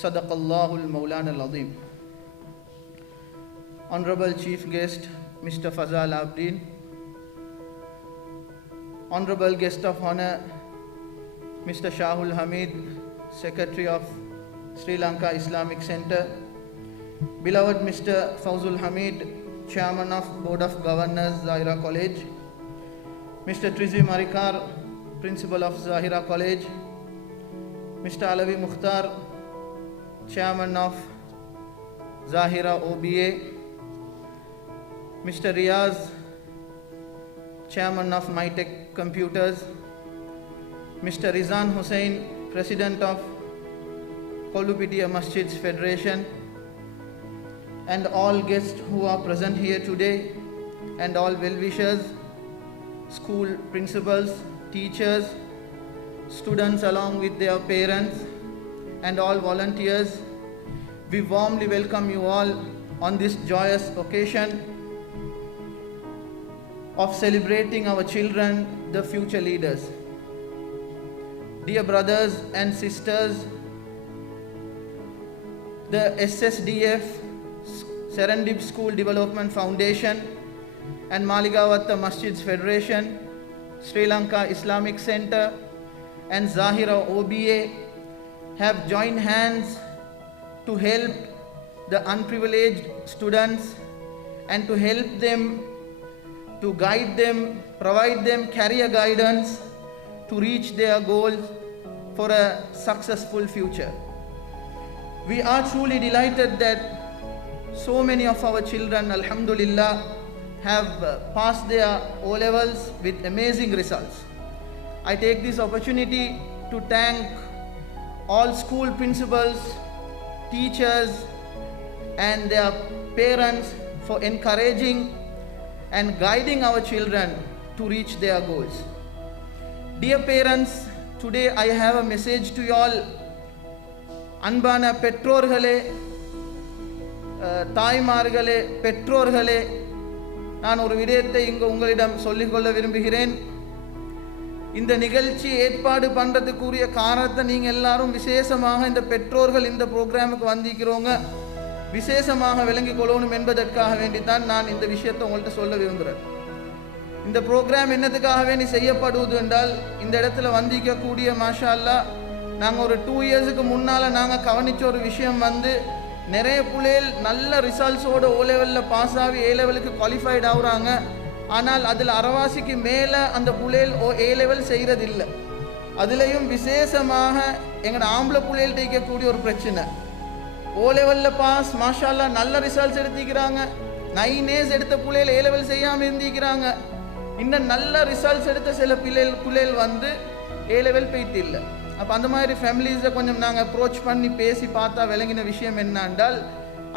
Sadaqallahul Mawlana al-Azim. Honorable Chief Guest, Mr. Fazal Abdin. Honorable Guest of Honor, Mr. Shahul Hamid, Secretary of Sri Lanka Islamic Center. Beloved Mr. Fawzul Hamid, Chairman of Board of Governors, Zahira College. Mr. Trizi Marikar, Principal of Zahira College. Mr. Alavi Mukhtar, Chairman of Zahira OBA. Mr. Riaz, Chairman of MyTech Computers. Mr. Rizan Hussain, President of Kolupitia Masjids Federation, and all guests who are present here today, and all well-wishers, school principals, teachers, students along with their parents, and all volunteers. We warmly welcome you all on this joyous occasion of celebrating our children, the future leaders. Dear brothers and sisters, the SSDF, Serendip School Development Foundation, and Maligawatta Masjids Federation, Sri Lanka Islamic Center, and Zahira OBA have joined hands to help the unprivileged students and to help them, to guide them, provide them career guidance to reach their goals for a successful future. We are truly delighted that so many of our children, alhamdulillah, have passed their O-levels with amazing results. I take this opportunity to thank all school principals, teachers, and their parents for encouraging and guiding our children to reach their goals. Dear parents, today I have a message to you all. Anbana Petrorgale, Taimargale, Petrorgale, நான் ஒரு விடயத்தை இங்கு உங்களிடம் சொல்லிக்கொள்ள விரும்புகிறேன். இந்த நிகழ்ச்சி ஏற்பாடு பண்ணுறதுக்குரிய காரணத்தை நீங்கள் எல்லாரும் விசேஷமாக இந்த பெற்றோர்கள் இந்த ப்ரோக்ராமுக்கு வந்திருக்கிறவங்க விசேஷமாக விளங்கி கொள்ளணும் என்பதற்காக வேண்டித்தான் நான் இந்த விஷயத்தை உங்கள்கிட்ட சொல்ல விரும்புகிறேன். இந்த ப்ரோக்ராம் என்னதுக்காக வேண்டி செய்யப்படுவது என்றால், இந்த இடத்துல வந்திருக்கக்கூடிய மாஷா அல்லாஹ், நாங்கள் ஒரு 2 இயர்ஸுக்கு முன்னால் நாங்கள் கவனித்த ஒரு விஷயம் நிறைய பிள்ளைகள் நல்ல ரிசல்ட்ஸோடு O லெவலில் பாஸ் ஆகி A லெவலுக்கு குவாலிஃபைட் ஆகுறாங்க. ஆனால் அதில் அரைவாசிக்கு மேலே அந்த பிள்ளைகள் A லெவல் செய்கிறதில்லை. அதுலேயும் விசேஷமாக எங்களோட ஆம்பளை பிள்ளைகள்ட்ட இருக்கக்கூடிய ஒரு பிரச்சனை, O லெவலில் பாஸ் மாஷா அல்லாஹ் நல்ல ரிசல்ட்ஸ் எடுத்துக்கிறாங்க. 9 A's எடுத்த பிள்ளைகள் A லெவல் செய்யாமல் இருந்திருக்கிறாங்க. இன்னும் நல்ல ரிசல்ட்ஸ் எடுத்த சில பிள்ளைகள் A லெவல் போயிட்டு இல்லை. அப்போ அந்த மாதிரி ஃபேமிலிஸை கொஞ்சம் நாங்கள் அப்ரோச் பண்ணி பேசி பார்த்தா விளங்கின விஷயம் என்னென்றால்,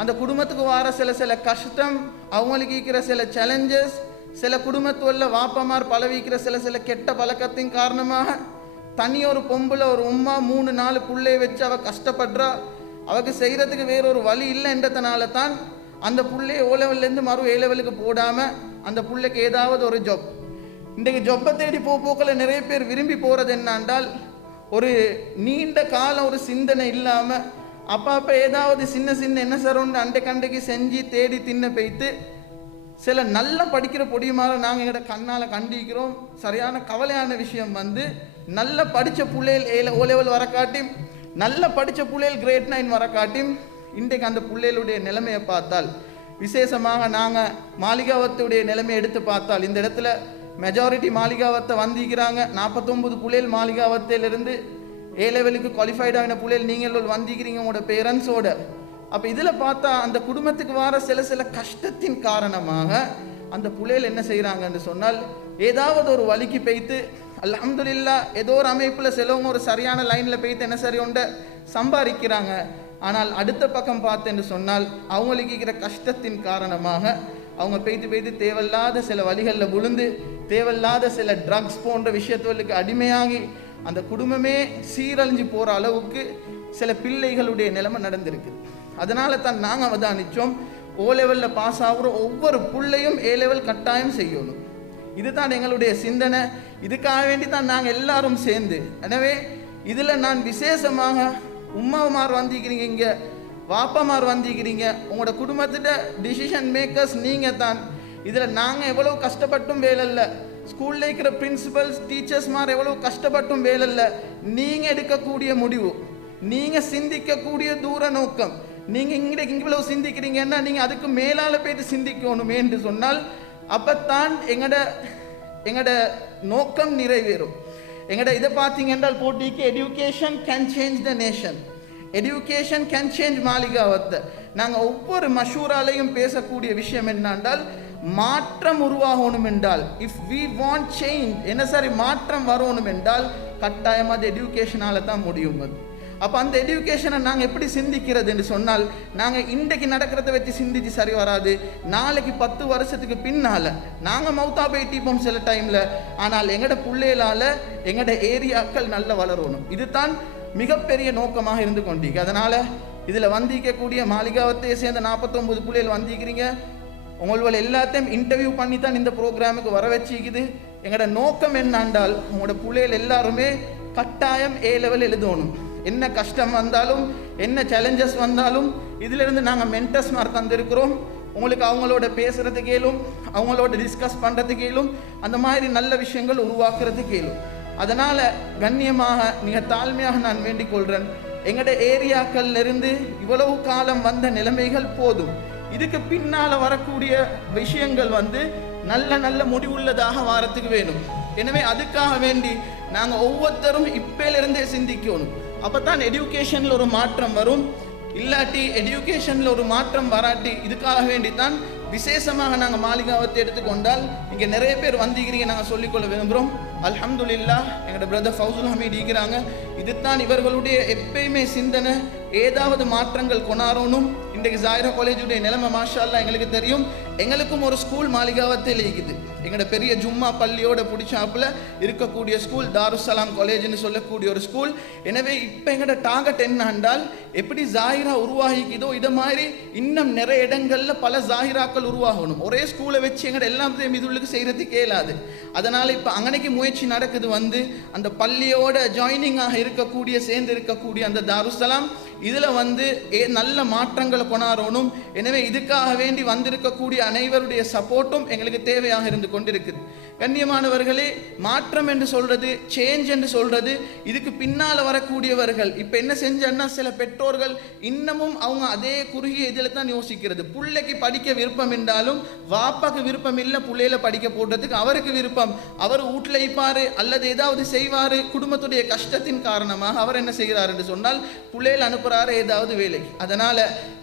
அந்த குடும்பத்துக்கு வர சில கஷ்டம், அவங்களுக்கு இருக்கிற சில சேலஞ்சஸ், சில குடும்பத்துள்ள வாப்பமார் பழவிக்கிற சில கெட்ட பழக்கத்தின் காரணமாக தனி ஒரு பொம்பளை ஒரு உம்மா 3-4 பிள்ளையை வச்சு அவள் கஷ்டப்படுறா. அவளுக்கு செய்கிறதுக்கு வேறொரு வழி இல்லைன்றதுனால தான் அந்த பிள்ளையை O லெவல்லேருந்து மறு A லெவலுக்கு போடாமல் அந்த பிள்ளைக்கு ஏதாவது ஒரு ஜாப். இன்றைக்கு ஜொப்பை தேடி போக்கில் நிறைய பேர் விரும்பி போகிறது என்னென்றால், ஒரு நீண்ட காலம் ஒரு சிந்தனை இல்லாமல் அப்பப்போ ஏதாவது சின்ன என்ன சரௌண்டு அண்டைக்கு செஞ்சு தேடி தின்ன போய்த்து சில நல்லா படிக்கிற பொடியுமாறு நாங்கள் எங்கள்கிட்ட கண்ணால் கண்டிக்கிறோம். சரியான கவலையான விஷயம் நல்ல படித்த பிள்ளைகள் O லெவல் வரக்காட்டியும், நல்ல படித்த பிள்ளைகள் கிரேட் 9 வரக்காட்டியும், இன்றைக்கு அந்த பிள்ளைகளுடைய நிலைமையை பார்த்தால், விசேஷமாக நாங்கள் மாளிகாவத்துடைய நிலைமையை எடுத்து பார்த்தால், இந்த இடத்துல மெஜாரிட்டி மாளிகாவத்தை வந்திருக்கிறாங்க. 49 பிள்ளைகள் மாளிகாவத்திலிருந்து A லெவலுக்கு குவாலிஃபைட் ஆகின பிள்ளைகள் நீங்கள் வந்திருக்கிறீங்க உங்களோட பேரண்ட்ஸோட. அப்போ இதில் பார்த்தா அந்த குடும்பத்துக்கு வர சில கஷ்டத்தின் காரணமாக அந்த பிள்ளைகள் என்ன செய்கிறாங்கன்னு சொன்னால், ஏதாவது ஒரு வழிக்கு போய்த்து அல்ஹம்துலில்லாஹ் ஏதோ ஒரு அமைப்பில் சிலவங்க ஒரு சரியான லைனில் போய்த்து என்ன சரி ஒன்றை சம்பாதிக்கிறாங்க. ஆனால் அடுத்த பக்கம் பார்த்தேன்னு சொன்னால், அவங்களுக்கு இருக்கிற கஷ்டத்தின் காரணமாக அவங்க போய்த்து தேவையில்லாத சில வழிகளில் விழுந்து தேவையில்லாத சில ட்ரக்ஸ் போன்ற விஷயத்துகளுக்கு அடிமையாகி அந்த குடும்பமே சீரழிஞ்சு போகிற அளவுக்கு சில பிள்ளைகளுடைய நிலைமை நடந்திருக்கு. அதனால தான் நாங்கள் அவதானித்தோம், O லெவலில் பாஸ் ஆகிற ஒவ்வொரு பிள்ளையும் A லெவல் கட்டாயம் செய்யணும். இதுதான் எங்களுடைய சிந்தனை. இதுக்காக வேண்டி தான் நாங்கள் எல்லாரும் சேர்ந்து, எனவே இதில் நான் விசேஷமாக உம்மாமார் வந்திருக்கிறீங்க, இங்கே வாப்பாமார் வந்திருக்கிறீங்க, உங்களோட குடும்பத்திட்ட டிசிஷன் மேக்கர்ஸ் நீங்கள் தான். இதில் நாங்கள் எவ்வளோ கஷ்டப்பட்டும் வேலை இல்லை, ஸ்கூலில் இருக்கிற பிரின்சிபல்ஸ் டீச்சர்ஸ்மார் எவ்வளோ கஷ்டப்பட்டும் வேலை இல்லை. நீங்கள் எடுக்கக்கூடிய முடிவு, நீங்கள் சிந்திக்கக்கூடிய தூர நோக்கம், நீங்கள் இங்கே இவ்வளோ சிந்திக்கிறீங்கன்னா நீங்கள் அதுக்கு மேலால் போயிட்டு சிந்திக்கணும் என்று சொன்னால் அப்போத்தான் எங்களோட நோக்கம் நிறைவேறும். எங்கட இதை பார்த்தீங்க என்றால் போட்டிக்கு education can change the nation, education can change Maligawatte. நாங்கள் ஒவ்வொரு மஷூராலையும் பேசக்கூடிய விஷயம் என்னென்றால் மாற்றம் உருவாகணும் என்றால், இஃப் வி வாண்ட் சேஞ்ச், என்ன சரி மாற்றம் வரணும் என்றால் கட்டாயமாக அது எஜுகேஷனால் தான் முடியும். அப்போ அந்த எஜுகேஷனை நாங்கள் எப்படி சிந்திக்கிறது என்று சொன்னால், நாங்கள் இன்றைக்கு நடக்கிறத வச்சு சிந்திச்சு சரி வராது. நாளைக்கு 10 வருஷத்துக்கு பின்னால் நாங்கள் மௌத்தா போயிட்டிப்போம் சில டைமில். ஆனால் எங்களோட பிள்ளைகளால் எங்களோட ஏரியாக்கள் நல்லா வளரணும். இதுதான் மிகப்பெரிய நோக்கமாக இருந்து கொண்டீங்க. அதனால் இதில் வந்திக்கக்கூடிய மாளிகாவத்தையை சேர்ந்த 49 பிள்ளைகள் வந்திக்கிறீங்க. உங்களோட எல்லாத்தையும் இன்டர்வியூ பண்ணி தான் இந்த ப்ரோக்ராமுக்கு வர வச்சிக்குது. எங்களோட நோக்கம் என்னன்றால் உங்களோட பிள்ளைகள் எல்லாருமே கட்டாயம் A லெவல் எழுதணும். என்ன கஷ்டம் வந்தாலும் என்ன சேலஞ்சஸ் வந்தாலும் இதிலிருந்து நாங்கள் மென்டர்ஸ் மாதிரி தந்திருக்கிறோம். உங்களுக்கு அவங்களோட பேசுகிறது கேளும், அவங்களோட டிஸ்கஸ் பண்ணுறது கேளும், அந்த மாதிரி நல்ல விஷயங்கள் உருவாக்குறது கேளும். அதனால் கண்ணியமாக மிக தாழ்மையாக நான் வேண்டிக் கொள்கிறேன், எங்களோட ஏரியாக்கள்லேருந்து இவ்வளவு காலம் வந்த நிலைமைகள் போதும். இதுக்கு பின்னால் வரக்கூடிய விஷயங்கள் நல்ல நல்ல முடிவுள்ளதாக வாரத்துக்கு வேணும். எனவே அதுக்காக வேண்டி நாங்கள் ஒவ்வொருத்தரும் இப்போலேருந்தே சிந்திக்கணும். அப்போ தான் எஜுகேஷனில் ஒரு மாற்றம் வரும். இல்லாட்டி எஜுகேஷனில் ஒரு மாற்றம் வராட்டி, இதுக்காக வேண்டி தான் விசேஷமாக நாங்கள் மாளிகாவத்தை எடுத்துக்கொண்டால் இங்கே நிறைய பேர் வந்திருக்கிறீங்க. நாங்கள் சொல்லிக்கொள்ள விரும்புகிறோம், அல்ஹம்துலில்லாஹ் எங்களோட பிரதர் ஃபவுசுல் ஹமீட் இருக்கிறாங்க. இதுதான் இவர்களுடைய எப்பயுமே சிந்தனை, ஏதாவது மாற்றங்கள் கொண்டாடணும். இன்றைக்கு ஜாயிரா காலேஜுடைய நிலைமை மாஷா அல்லாஹ் எங்களுக்கு தெரியும். எங்களுக்கும் ஒரு ஸ்கூல் மாளிகாவத்தில் இருக்குது. எங்களோட பெரிய ஜும்மா பள்ளியோட பிடிச்சாப்புல இருக்கக்கூடிய ஸ்கூல் தாருசலாம் காலேஜ்னு சொல்லக்கூடிய ஒரு ஸ்கூல். எனவே இப்போ எங்களோட டார்கெட் என்னன்றால், எப்படி ஜாகிரா உருவாகிக்குதோ இதை மாதிரி இன்னும் நிறைய இடங்களில் பல ஜாகிராக்கள் உருவாகணும். ஒரே ஸ்கூலை வச்சு எங்களோட எல்லாத்தையும் இதுள்ளுக்கு செய்கிறதுக்கு இயலாது. அதனால் இப்போ அங்கனைக்கு முயற்சி நடக்குது. அந்த பள்ளியோட ஜாயினிங்காக இருக்கக்கூடிய சேர்ந்து இருக்கக்கூடிய அந்த தாருசலாம் இதில் நல்ல மாற்றங்களை கொண்டாடணும். எனவே இதுக்காக வேண்டி வந்திருக்கக்கூடிய அனைவருடைய சப்போர்ட்டும் எங்களுக்கு தேவையாக இருந்து கொண்டிருக்குது. கண்ணியமானவர்களே, மாற்றம் என்று சொல்றது, சேஞ்ச் என்று சொல்றது, இதுக்கு பின்னால் வரக்கூடியவர்கள் இப்போ என்ன செஞ்சன்னா, சில பெற்றோர்கள் இன்னமும் அவங்க அதே குறுகிய இதில் தான் யோசிக்கிறது. பிள்ளைக்கு படிக்க விருப்பம் என்றாலும் வாப்பாக்கு விருப்பம் இல்லை பிள்ளையில படிக்க போடுறதுக்கு. அவருக்கு விருப்பம், அவர் வீட்டில் வைப்பார் அல்லது ஏதாவது செய்வார். குடும்பத்துடைய கஷ்டத்தின் காரணமாக அவர் என்ன செய்கிறார் என்று சொன்னால் பிள்ளைகள் அனுப்புகிறாரு ஏதாவது வேலை. அதனால்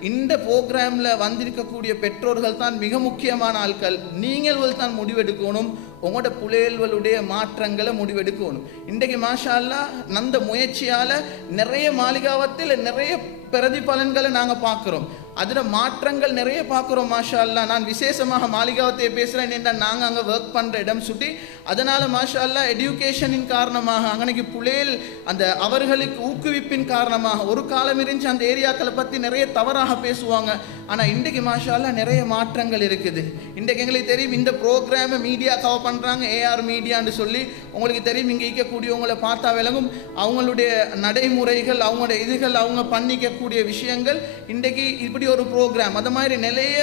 இந்த ப்ரோக்ராமில் வந்திருக்கக்கூடிய பெற்றோர்கள் தான் மிக முக்கியமான ஆட்கள். நீங்கள் தான் முடிவெடுக்கணும், உங்களோட பிள்ளைகளுடைய மாற்றங்களை முடிவெடுக்கணும். இன்றைக்கு மாஷா அல்லாஹ் அந்த முயற்சியால் நிறைய மாளிகாவத்தில் நிறைய பிரதிபலன்களை நாங்கள் பார்க்குறோம். அதில் மாற்றங்கள் நிறைய பார்க்குறோம் மாஷா அல்லாஹ். நான் விசேஷமாக மாளிகாவத்தை பேசுகிறேன் என்றால் நாங்கள் அங்கே ஒர்க் பண்ணுற இடம் சுட்டி. அதனால் மாஷா அல்லாஹ் எஜுகேஷனின் காரணமாக அங்கனைக்கு புள்ளைகள் அந்த அவர்களுக்கு ஊக்குவிப்பின் காரணமாக ஒரு காலம் இருந்துச்சு அந்த ஏரியாக்களை பற்றி நிறைய தவறாக பேசுவாங்க. ஆனால் இன்றைக்கு மாஷா அல்லாஹ் நிறைய மாற்றங்கள் இருக்குது. இன்றைக்கு எங்களுக்கு தெரியும், இந்த ப்ரோக்ராமை மீடியா கவர் பண்ணுறாங்க, ஏஆர் மீடியான்னு சொல்லி. உங்களுக்கு தெரியும், இங்கே இருக்கக்கூடியவங்களை பார்த்தா விளங்கும் அவங்களுடைய நடைமுறைகள், அவங்களோட இதுகள், அவங்க பண்ணிக்கக்கூடிய விஷயங்கள். இன்றைக்கு இப்படி ஒரு ப்ரோக்ராம் அந்த மாதிரி நிறைய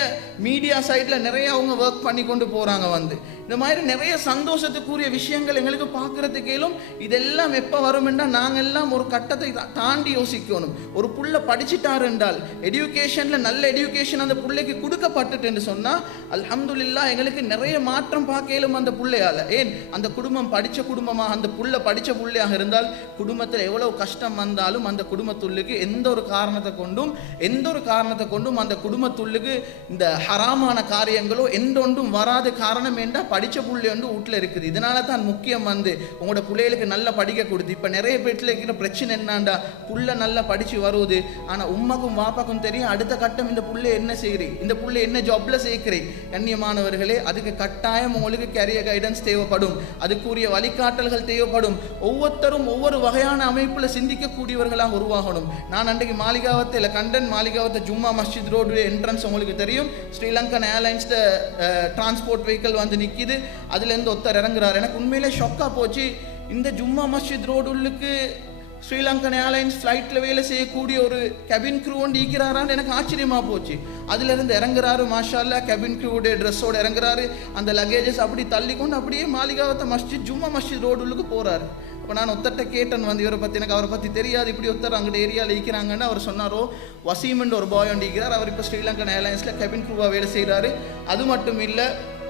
மீடியா சைடில் நிறைய அவங்க ஒர்க் பண்ணி கொண்டு போகிறாங்க. இந்த மாதிரி நிறைய சந்தோஷத்துக்குரிய விஷயங்கள் எங்களுக்கு பார்க்குறதுக்கேலும். இதெல்லாம் எப்போ வரும் என்றால் நாங்கள் எல்லாம் ஒரு கட்டத்தை தாண்டி யோசிக்கணும். ஒரு புள்ள படிச்சுட்டார் என்றால் எஜுகேஷனில் நல்ல எஜுகேஷன் அந்த பிள்ளைக்கு கொடுக்கப்பட்டுட்டு என்று சொன்னால் அல்ஹம்துலில்லாஹ் எங்களுக்கு நிறைய மாற்றம் பார்க்கலும் அந்த பிள்ளையால். ஏன், அந்த குடும்பம் படித்த குடும்பமாக, அந்த புள்ள படித்த பிள்ளையாக இருந்தால் குடும்பத்தில் எவ்வளவு கஷ்டம் வந்தாலும் அந்த குடும்பத்துள்ளுக்கு எந்த ஒரு காரணத்தை கொண்டும் அந்த குடும்பத்துள்ளுக்கு இந்த ஹராமான காரியங்களோ எந்த ஒன்றும் வராத காரணம் என்றால் படித்த புள்ளை வீட்டில் இருக்குது. இதனால தான் முக்கியம் உங்களோட பிள்ளைகளுக்கு நல்லா படிக்க கொடுத்து. இப்போ நிறைய பேட்டில் இருக்கிற பிரச்சனை என்னாண்டா, புள்ள நல்லா படித்து வருவது, ஆனால் உம்மாக்கும் வாப்பாக்கும் தெரியும் அடுத்த கட்டம் இந்த புள்ளை என்ன செய்கிறேன், இந்த புள்ளை என்ன ஜாப்ல சேர்க்கிறேன். கண்ணியமானவர்களே, அதுக்கு கட்டாயம் உங்களுக்கு கேரியர் கைடன்ஸ் தேவைப்படும், அதுக்குரிய வழிகாட்டல்கள் தேவைப்படும். ஒவ்வொருத்தரும் ஒவ்வொரு வகையான அமைப்பில் சிந்திக்கக்கூடியவர்களாக உருவாகணும். நான் அன்றைக்கு மாளிகாவத்தில் கண்டன் மாளிகாவத்தை ஜும்மா மஸ்ஜித் ரோடு என்ட்ரன்ஸ் உங்களுக்கு தெரியும், ஸ்ரீலங்கன் ஏர்லைன்ஸ் டிரான்ஸ்போர்ட் வெஹிக்கிள் நிற்கிது. அதுலேருந்து ஒருத்தர் இறங்குறாரு. எனக்கு உண்மையிலே ஷொக்காக போச்சு. இந்த ஜும்மா மஸ்ஜித் ரோடுக்கு ஸ்ரீலங்கன் ஏர்லைன்ஸ் ஃப்ளைட்டில் வேலை செய்யக்கூடிய ஒரு கேபின் க்ரூ ஒன்று ஈக்கிறாரான்னு எனக்கு ஆச்சரியமாக போச்சு. அதிலிருந்து இறங்குறாரு, மாஷா அல்லா, கேபின் க்ரூவுடைய ட்ரெஸ்ஸோடு இறங்குறாரு, அந்த லக்கேஜஸ் அப்படி தள்ளிக்கொண்டு அப்படியே மாளிகாவத்தை மஸ்ஜித், ஜும்மா மஸ்ஜித் ரோடுக்கு போகிறாரு. இப்போ நான் ஒத்தட்ட கேட்டன் வந்து இவரை பற்றி, எனக்கு அவரை பற்றி தெரியாது, இப்படி ஒருத்தர் அங்கே ஏரியாவில் ஈக்கிறாங்கன்னு அவர் சொன்னாரோ. வசீம்ன்ற ஒரு பாய் ஒன்று ஈக்கிறார், அவர் இப்போ ஸ்ரீலங்கன் ஏர்லைன்ஸில் கேபின் க்ரூவாக வேலை செய்கிறாரு. அது மட்டும் இல்லை,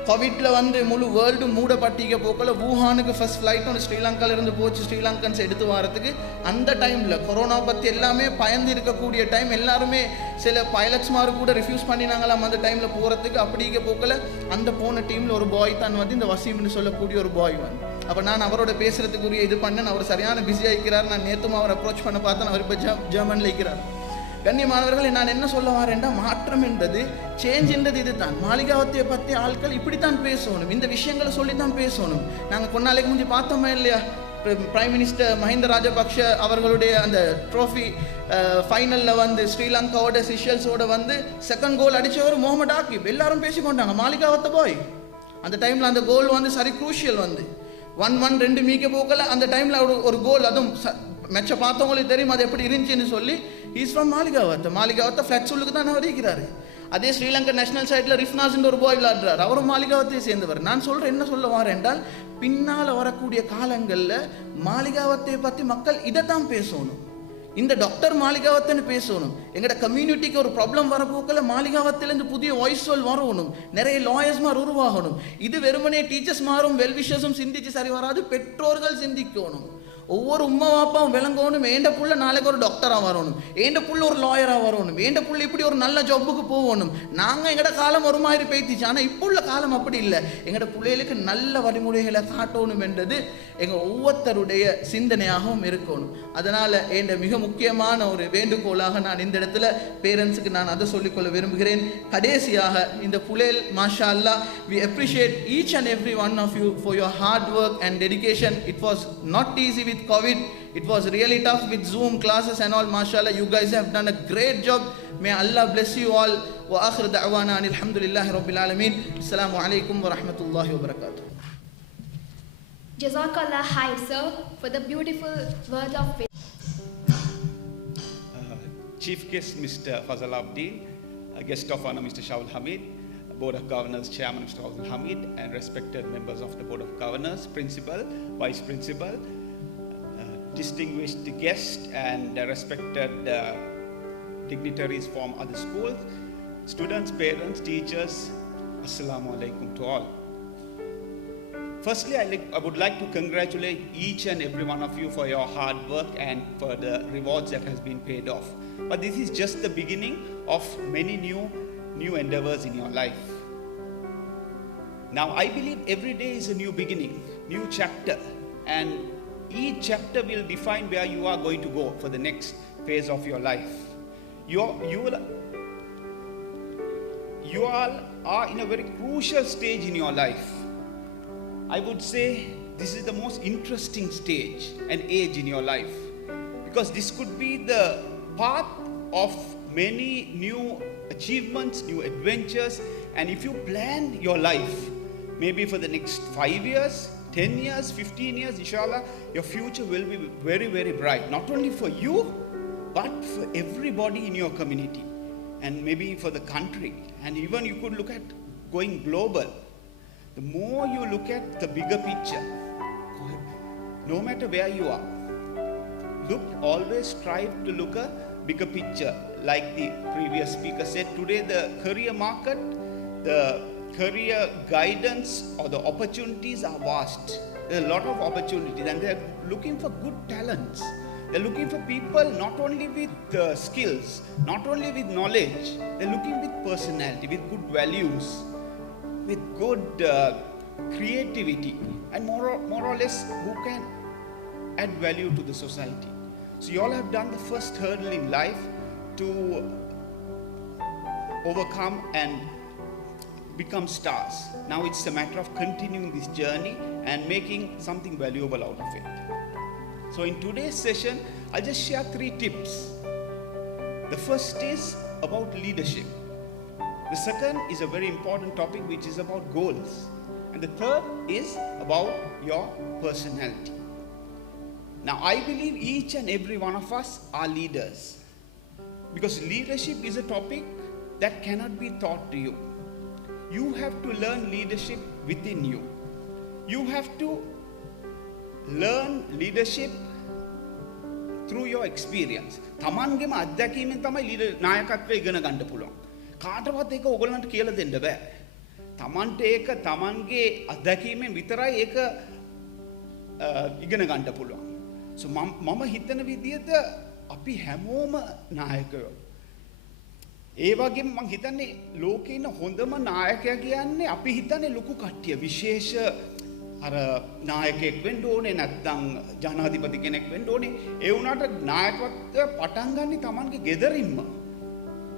கோவிட்ல வந்து முழு வேர்ல்டு மூடப்பட்டிக்க போக்கில் வூஹானுக்கு ஃபர்ஸ்ட் ஃப்ளைட் ஒன்று ஸ்ரீலங்காவில் இருந்து போச்சு ஸ்ரீலங்கன்ஸ் எடுத்து வரதுக்கு. அந்த டைமில் கொரோனா பற்றி எல்லாமே பயந்து இருக்கக்கூடிய டைம், எல்லாருமே சில பைலட்ஸ் மாதிரி கூட ரிஃப்யூஸ் பண்ணினாங்களாம் அந்த டைமில் போகிறதுக்கு. அப்படிக்க போக்கில் அந்த போன டீமில் ஒரு பாய் தான் வந்து இந்த வசீம்னு சொல்லக்கூடிய ஒரு பாய் வந்து. அப்போ நான் அவரோட பேசுகிறதுக்குரிய இது பண்ணேன். அவர் சரியான பிஸியாக இருக்கிறார். நான் நேற்றுமா அவர் அப்ரோச் பண்ண பார்த்தேன். அவர் இப்போ ஜெர்மனில் இருக்கிறார். கண்ணியமானவர்களை, நான் என்ன சொல்ல வரேன்டா, மாற்றம் என்றது, சேஞ்ச் என்றது இது தான். மாளிகாவத்தை பற்றி ஆட்கள் இப்படித்தான் பேசணும், இந்த விஷயங்களை சொல்லித்தான் பேசணும். நாங்கள் கொஞ்ச நாளைக்கு முந்தி பார்த்தோமா இல்லையா, பிரைம் மினிஸ்டர் மஹிந்த ராஜபக்ஷ அவர்களுடைய அந்த ட்ரோஃபி ஃபைனலில் வந்து ஸ்ரீலங்காவோட சிஷல்ஸோட வந்து செகண்ட் கோல் அடித்தவர் முகமது ஆக்கிப். எல்லாரும் பேசிக்கொண்டாங்க மாளிகாவத்தை போய். அந்த டைமில் அந்த கோல் வந்து சரி குரூஷியல் வந்து 1-1 2 மீக்க போக்கில் அந்த டைமில் ஒரு கோல், அதுவும் மெச்சை பார்த்தவங்களுக்கு தெரியும் அது எப்படி இருந்துச்சுன்னு சொல்லி. ஹீஸ் ஃப்ரம் மாளிகாவத்தை ஃப்ளாட் சொல்லுக்கு தான் அவர் இருக்கிறாரு. அதே ஸ்ரீலங்கன் நேஷனல் சைடில் ரிஃப்னாஸ்ன்ற ஒரு பாய் விளையாடுறார், அவரும் மாளிகாவத்தையே சேர்ந்தவர். நான் சொல்கிறேன், என்ன சொல்ல வரேன் என்றால், பின்னால் வரக்கூடிய காலங்களில் மாளிகாவத்தை பற்றி மக்கள் இதைத்தான் பேசணும். இந்த டாக்டர் மாளிகாவத்தைன்னு பேசணும். எங்களோட கம்யூனிட்டிக்கு ஒரு ப்ராப்ளம் வரப்போக்கில் மாளிகாவத்திலேருந்து புதிய வாய்ஸ் சொல் வரணும், நிறைய லாயர்ஸ் மாதிரி உருவாகணும். இது வெறுமனே டீச்சர்ஸ் மாறும் வெல்விஷர்ஸும் சிந்திச்சு சரி வராது, பெற்றோர்கள் சிந்திக்கணும். ஒவ்வொரு உம்மா வாப்பாவும் விளங்கணும், ஏண்ட புள்ள நாளைக்கு ஒரு டாக்டராக வரணும், ஏண்ட புள்ள ஒரு லாயராக வரணும், ஏண்ட புள்ள இப்படி ஒரு நல்ல ஜாப்புக்கு போகணும். நாங்கள் எங்களோட காலம் ஒரு மாதிரி பேத்திச்சு, ஆனால் இப்போ உள்ள காலம் அப்படி இல்லை. எங்களோட பிள்ளைகளுக்கு நல்ல வழிமுறைகளை காட்டணும் என்றது எங்கள் ஒவ்வொருத்தருடைய சிந்தனையாகவும் இருக்கணும். அதனால் என் மிக முக்கியமான ஒரு வேண்டுகோளாக நான் இந்த இடத்துல பேரண்ட்ஸுக்கு நான் அதை சொல்லிக்கொள்ள விரும்புகிறேன். கடைசியாக இந்த புலேல் மாஷா அல்லா, we appreciate each and every one of you for your hard work and dedication. It was not easy with COVID. It was really tough with Zoom classes and all. Mashallah, you guys have done a great job. May Allah bless you all. Wa akhir da'wana alhamdulillahi rabbil alamin. Assalamu alaikum wa rahmatullahi wa barakatuh. Jazakallah khair, sir, for the beautiful words of faith. Chief guest Mr. Fazal Abdin, guest of honor Mr. Shaul Hamid, Board of Governors Chairman Mr. Fazal Hamid, and respected members of the Board of Governors, Principal, Vice Principal, distinguished guests and respected dignitaries from other schools, students, parents, teachers, Assalamu alaikum to all. Firstly, I would like to congratulate each and every one of you for your hard work and for the rewards that has been paid off. But this is just the beginning of many new endeavors in your life. Now, I believe every day is a new beginning, new chapter, and each chapter will define where you are going to go for the next phase of your life. You all are in a very crucial stage in your life. I would say this is the most interesting stage and age in your life, because this could be the path of many new achievements, new adventures. And if you plan your life, maybe for the next 5 years, 10 years, 15 years, inshallah, your future will be very, very bright. Not only for you, but for everybody in your community, and maybe for the country. And even you could look at going global. The more you look at the bigger picture, no matter where you are, always strive to look a bigger picture. Like the previous speaker said, today the career market, the career guidance or the opportunities are vast. There are a lot of opportunities, and they're looking for good talents. They're looking for people not only with skills, not only with knowledge, they're looking with personality, with good values, with good creativity, and more or less who can add value to the society. So you all have done the first hurdle in life to overcome and become stars. Now it's a matter of continuing this journey and making something valuable out of it. So in today's session, I'll just share 3 tips. The first is about leadership. The second is a very important topic, which is about goals. And the third is about your personality. Now, I believe each and every one of us are leaders. Because leadership is a topic that cannot be taught to you. You have to learn leadership within you. You have to learn leadership through your experience. තමන්ගේම අත්දැකීමෙන් තමයි leader නායකත්වය ඉගෙන ගන්න පුළුවන්. කාටවත් ඒක ඕගොල්ලන්ට කියලා දෙන්න බෑ. තමන්ට ඒක තමන්ගේ අත්දැකීමෙන් විතරයි ඒක ඉගෙන ගන්න පුළුවන්. So මම හිතන විදිහට අපි හැමෝම නායකයෝ. ඒ වගේම මම හිතන්නේ ලෝකේ ඉන්න හොඳම නායකයා කියන්නේ අපි හිතන්නේ ලොකු කට්ටිය විශේෂ අර නායකයෙක් වෙන්න ඕනේ නැත්නම් ජනාධිපති කෙනෙක් වෙන්න ඕනේ. ඒ වුණාට නායකත්වය පටන් ගන්න තමන්ගේ ගෙදරින්ම.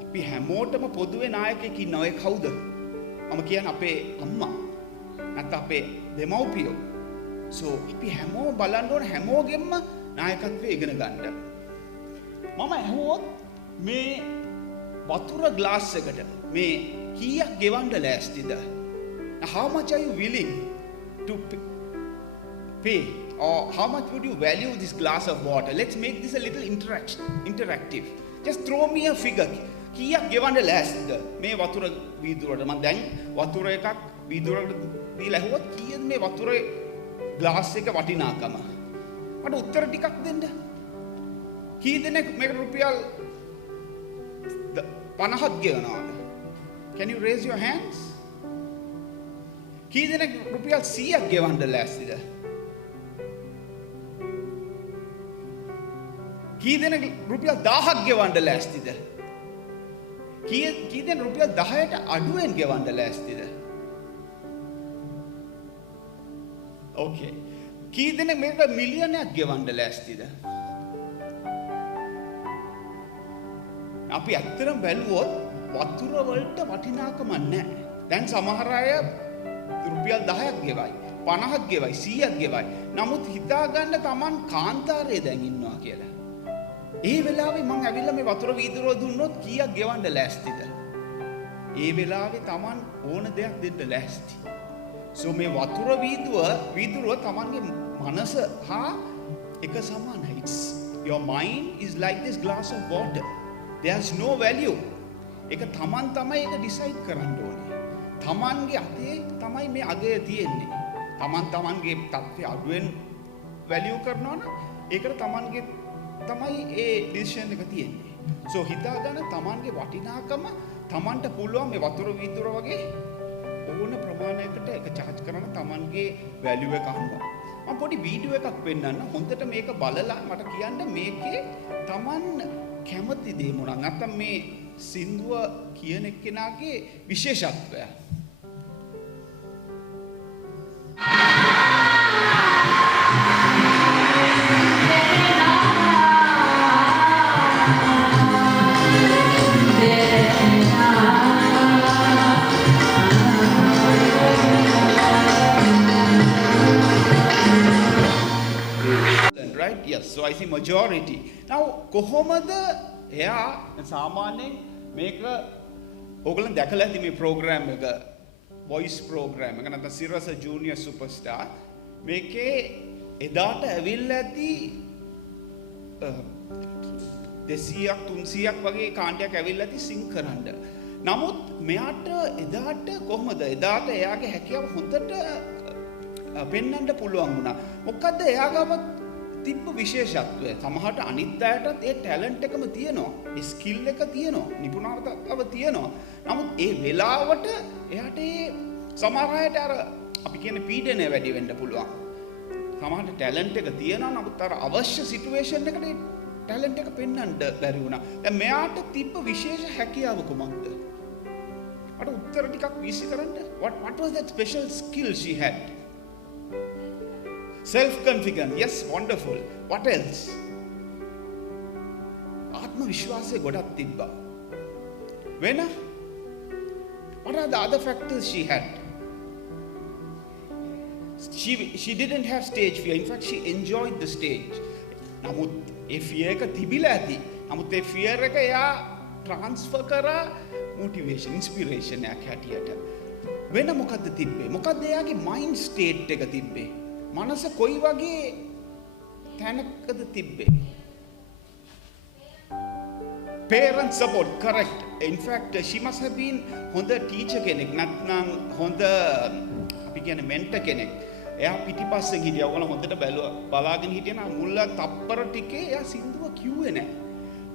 අපි හැමෝටම පොදුවේ නායකයෙක් ඉන්නවා. ඒ කවුද? මම කියන්නේ අපේ අම්මා. නැත්නම් අපේ දෙමව්පියෝ. So අපි හැමෝම බලන්න ඕන හැමෝගෙම නායකත්වය ඉගෙන ගන්න. මම ඇහුවොත් මේ වතුර ග්ලාස් එකට මේ කීයක් ගෙවන්න ලෑස්තිද? How much are you willing to pay, or how much would you value this glass of water? Let's make this a little interactive. Just throw me a figure. කීයක් ගෙවන්න ලෑස්තිද මේ වතුර වීදුරට? මම දැන් වතුර එකක් වීදුරට දීලා ඇහුවොත් කීයද මේ වතුරේ ග්ලාස් එක වටිනාකම? මට උත්තර ටිකක් දෙන්න. කී දෙනෙක් මේක රුපියල් 50ක් ගෙවනවද? Can you raise your hands? කී දෙනෙක් රුපියල් 100ක් ගෙවන්න ලෑස්තිද? කී දෙනෙක් රුපියල් 1000ක් ගෙවන්න ලෑස්තිද? කී දෙනෙක් රුපියල් 10ට අඩුවෙන් ගෙවන්න ලෑස්තිද? Okay. කී දෙනෙක් මේක මිලියනයක් ගෙවන්න ලෑස්තිද? අපි ඇත්තටම බැලුවොත් වතුර වලට වටිනාකමක් නැහැ. දැන් සමහර අය රුපියල් 10ක් ගෙවයි, 50ක් ගෙවයි, 100ක් ගෙවයි. නමුත් හිතා ගන්න Taman කාන්තාරයේ දැන් ඉන්නවා කියලා. ඒ වෙලාවේ මං ඇවිල්ලා මේ වතුර වීදුරුව දුන්නොත් කීයක් ගෙවන්න ලෑස්තිද? ඒ වෙලාවේ Taman ඕන දෙයක් දෙන්න ලෑස්ති. So මේ වතුර වීදුරුව Tamanගේ මනස හා එක සමානයි. Your mind is like this glass of water. There's no value. ඒක Taman තමයි ඒක decide කරන්න ඕනේ. Tamanගේ අතේ තමයි මේ අගය තියෙන්නේ. Tamanගේ තත්ත්වය අඩුවෙන් value කරනවා නම් ඒකට Tamanගේ තමයි ඒ decision එක තියෙන්නේ. So හිතා ගන්න Tamanගේ වටිනාකම Tamanට පුළුවන් මේ වතුර වීදුරුව වගේ ඕන ප්‍රමාණයකට ඒක charge කරන Tamanගේ value එක අහනවා. මම පොඩි වීඩියෝ එකක් පෙන්නන්න. හොඳට මේක බලලා මට කියන්න මේකේ Taman කැමති දේ මොනවාද? නැත්නම් මේ සින්දුව කියන එක්කෙනාගේ විශේෂත්වය. Right? Yes. So I see majority. Now, කොහොමද එයා සාමාන්‍යයෙන් මේක ඔයගොල්ලෝ දැකලා ඇති මේ ප්‍රෝග්‍රෑම් එක voice program එක නැත්නම් Sirasa Junior Superstar මේකේ එදාට ඇවිල්ලා ඇති 200ක් 300ක් වගේ කාණ්ඩයක් ඇවිල්ලා ඇති සිං කරන්න. නමුත් මෙයාට එදාට කොහොමද එදාට එයාගේ හැකියාව හොඳට පෙන්වන්න පුළුවන් වුණා. මොකද්ද එයාගම තිබ්බ විශේෂත්වය? සමහරට අනිත් අයටත් ඒ ටැලන්ට් එකම තියෙනවා. ඒ ස්කිල් එක තියෙනවා. නිපුණතාවය තියෙනවා. නමුත් ඒ වෙලාවට එයාට ඒ සමහර අයට අර අපි කියන්නේ පීඩනය වැඩි වෙන්න පුළුවන්. සමහරට ටැලන්ට් එක තියෙනවා. නමුත් අර අවශ්‍ය සිටුේෂන් එකට ඒ ටැලන්ට් එක පෙන්වන්න බැරි වුණා. දැන් මෙයාට තිබ්බ විශේෂ හැකියාව කොහොමද? අර උත්තර ටිකක් විශ්ි කරන්න. What was that special skill she had? Self-confidence. Yes, wonderful. What else? ආත්ම විශ්වාසය ගොඩක් තිබ්බා. වෙන? What are the other factors she had? She didn't have stage fear. In fact, she enjoyed the stage. නමුත් ඒ fear එක තිබිලා ඇති. නමුත් ඒ fear එක එයා transfer කරා motivation, inspiration එකක් හැටියට. වෙන මොකද්ද තිබ්බේ? මොකද්ද එයාගේ mind state එක තිබ්බේ? මනස කොයි වගේ තැනකද තිබ්බේ? Parent support, correct. In fact, she must have been හොඳ teacher කෙනෙක් නැත්නම් හොඳ අපි කියන්නේ mentor කෙනෙක්. එයා පිටිපස්සෙන් හිටියා. ඔයගොල්ලෝ හොඳට බලාගෙන හිටියනම් මුල්ල තප්පර ටිකේ එයා සින්දුව කිව්වේ නැහැ.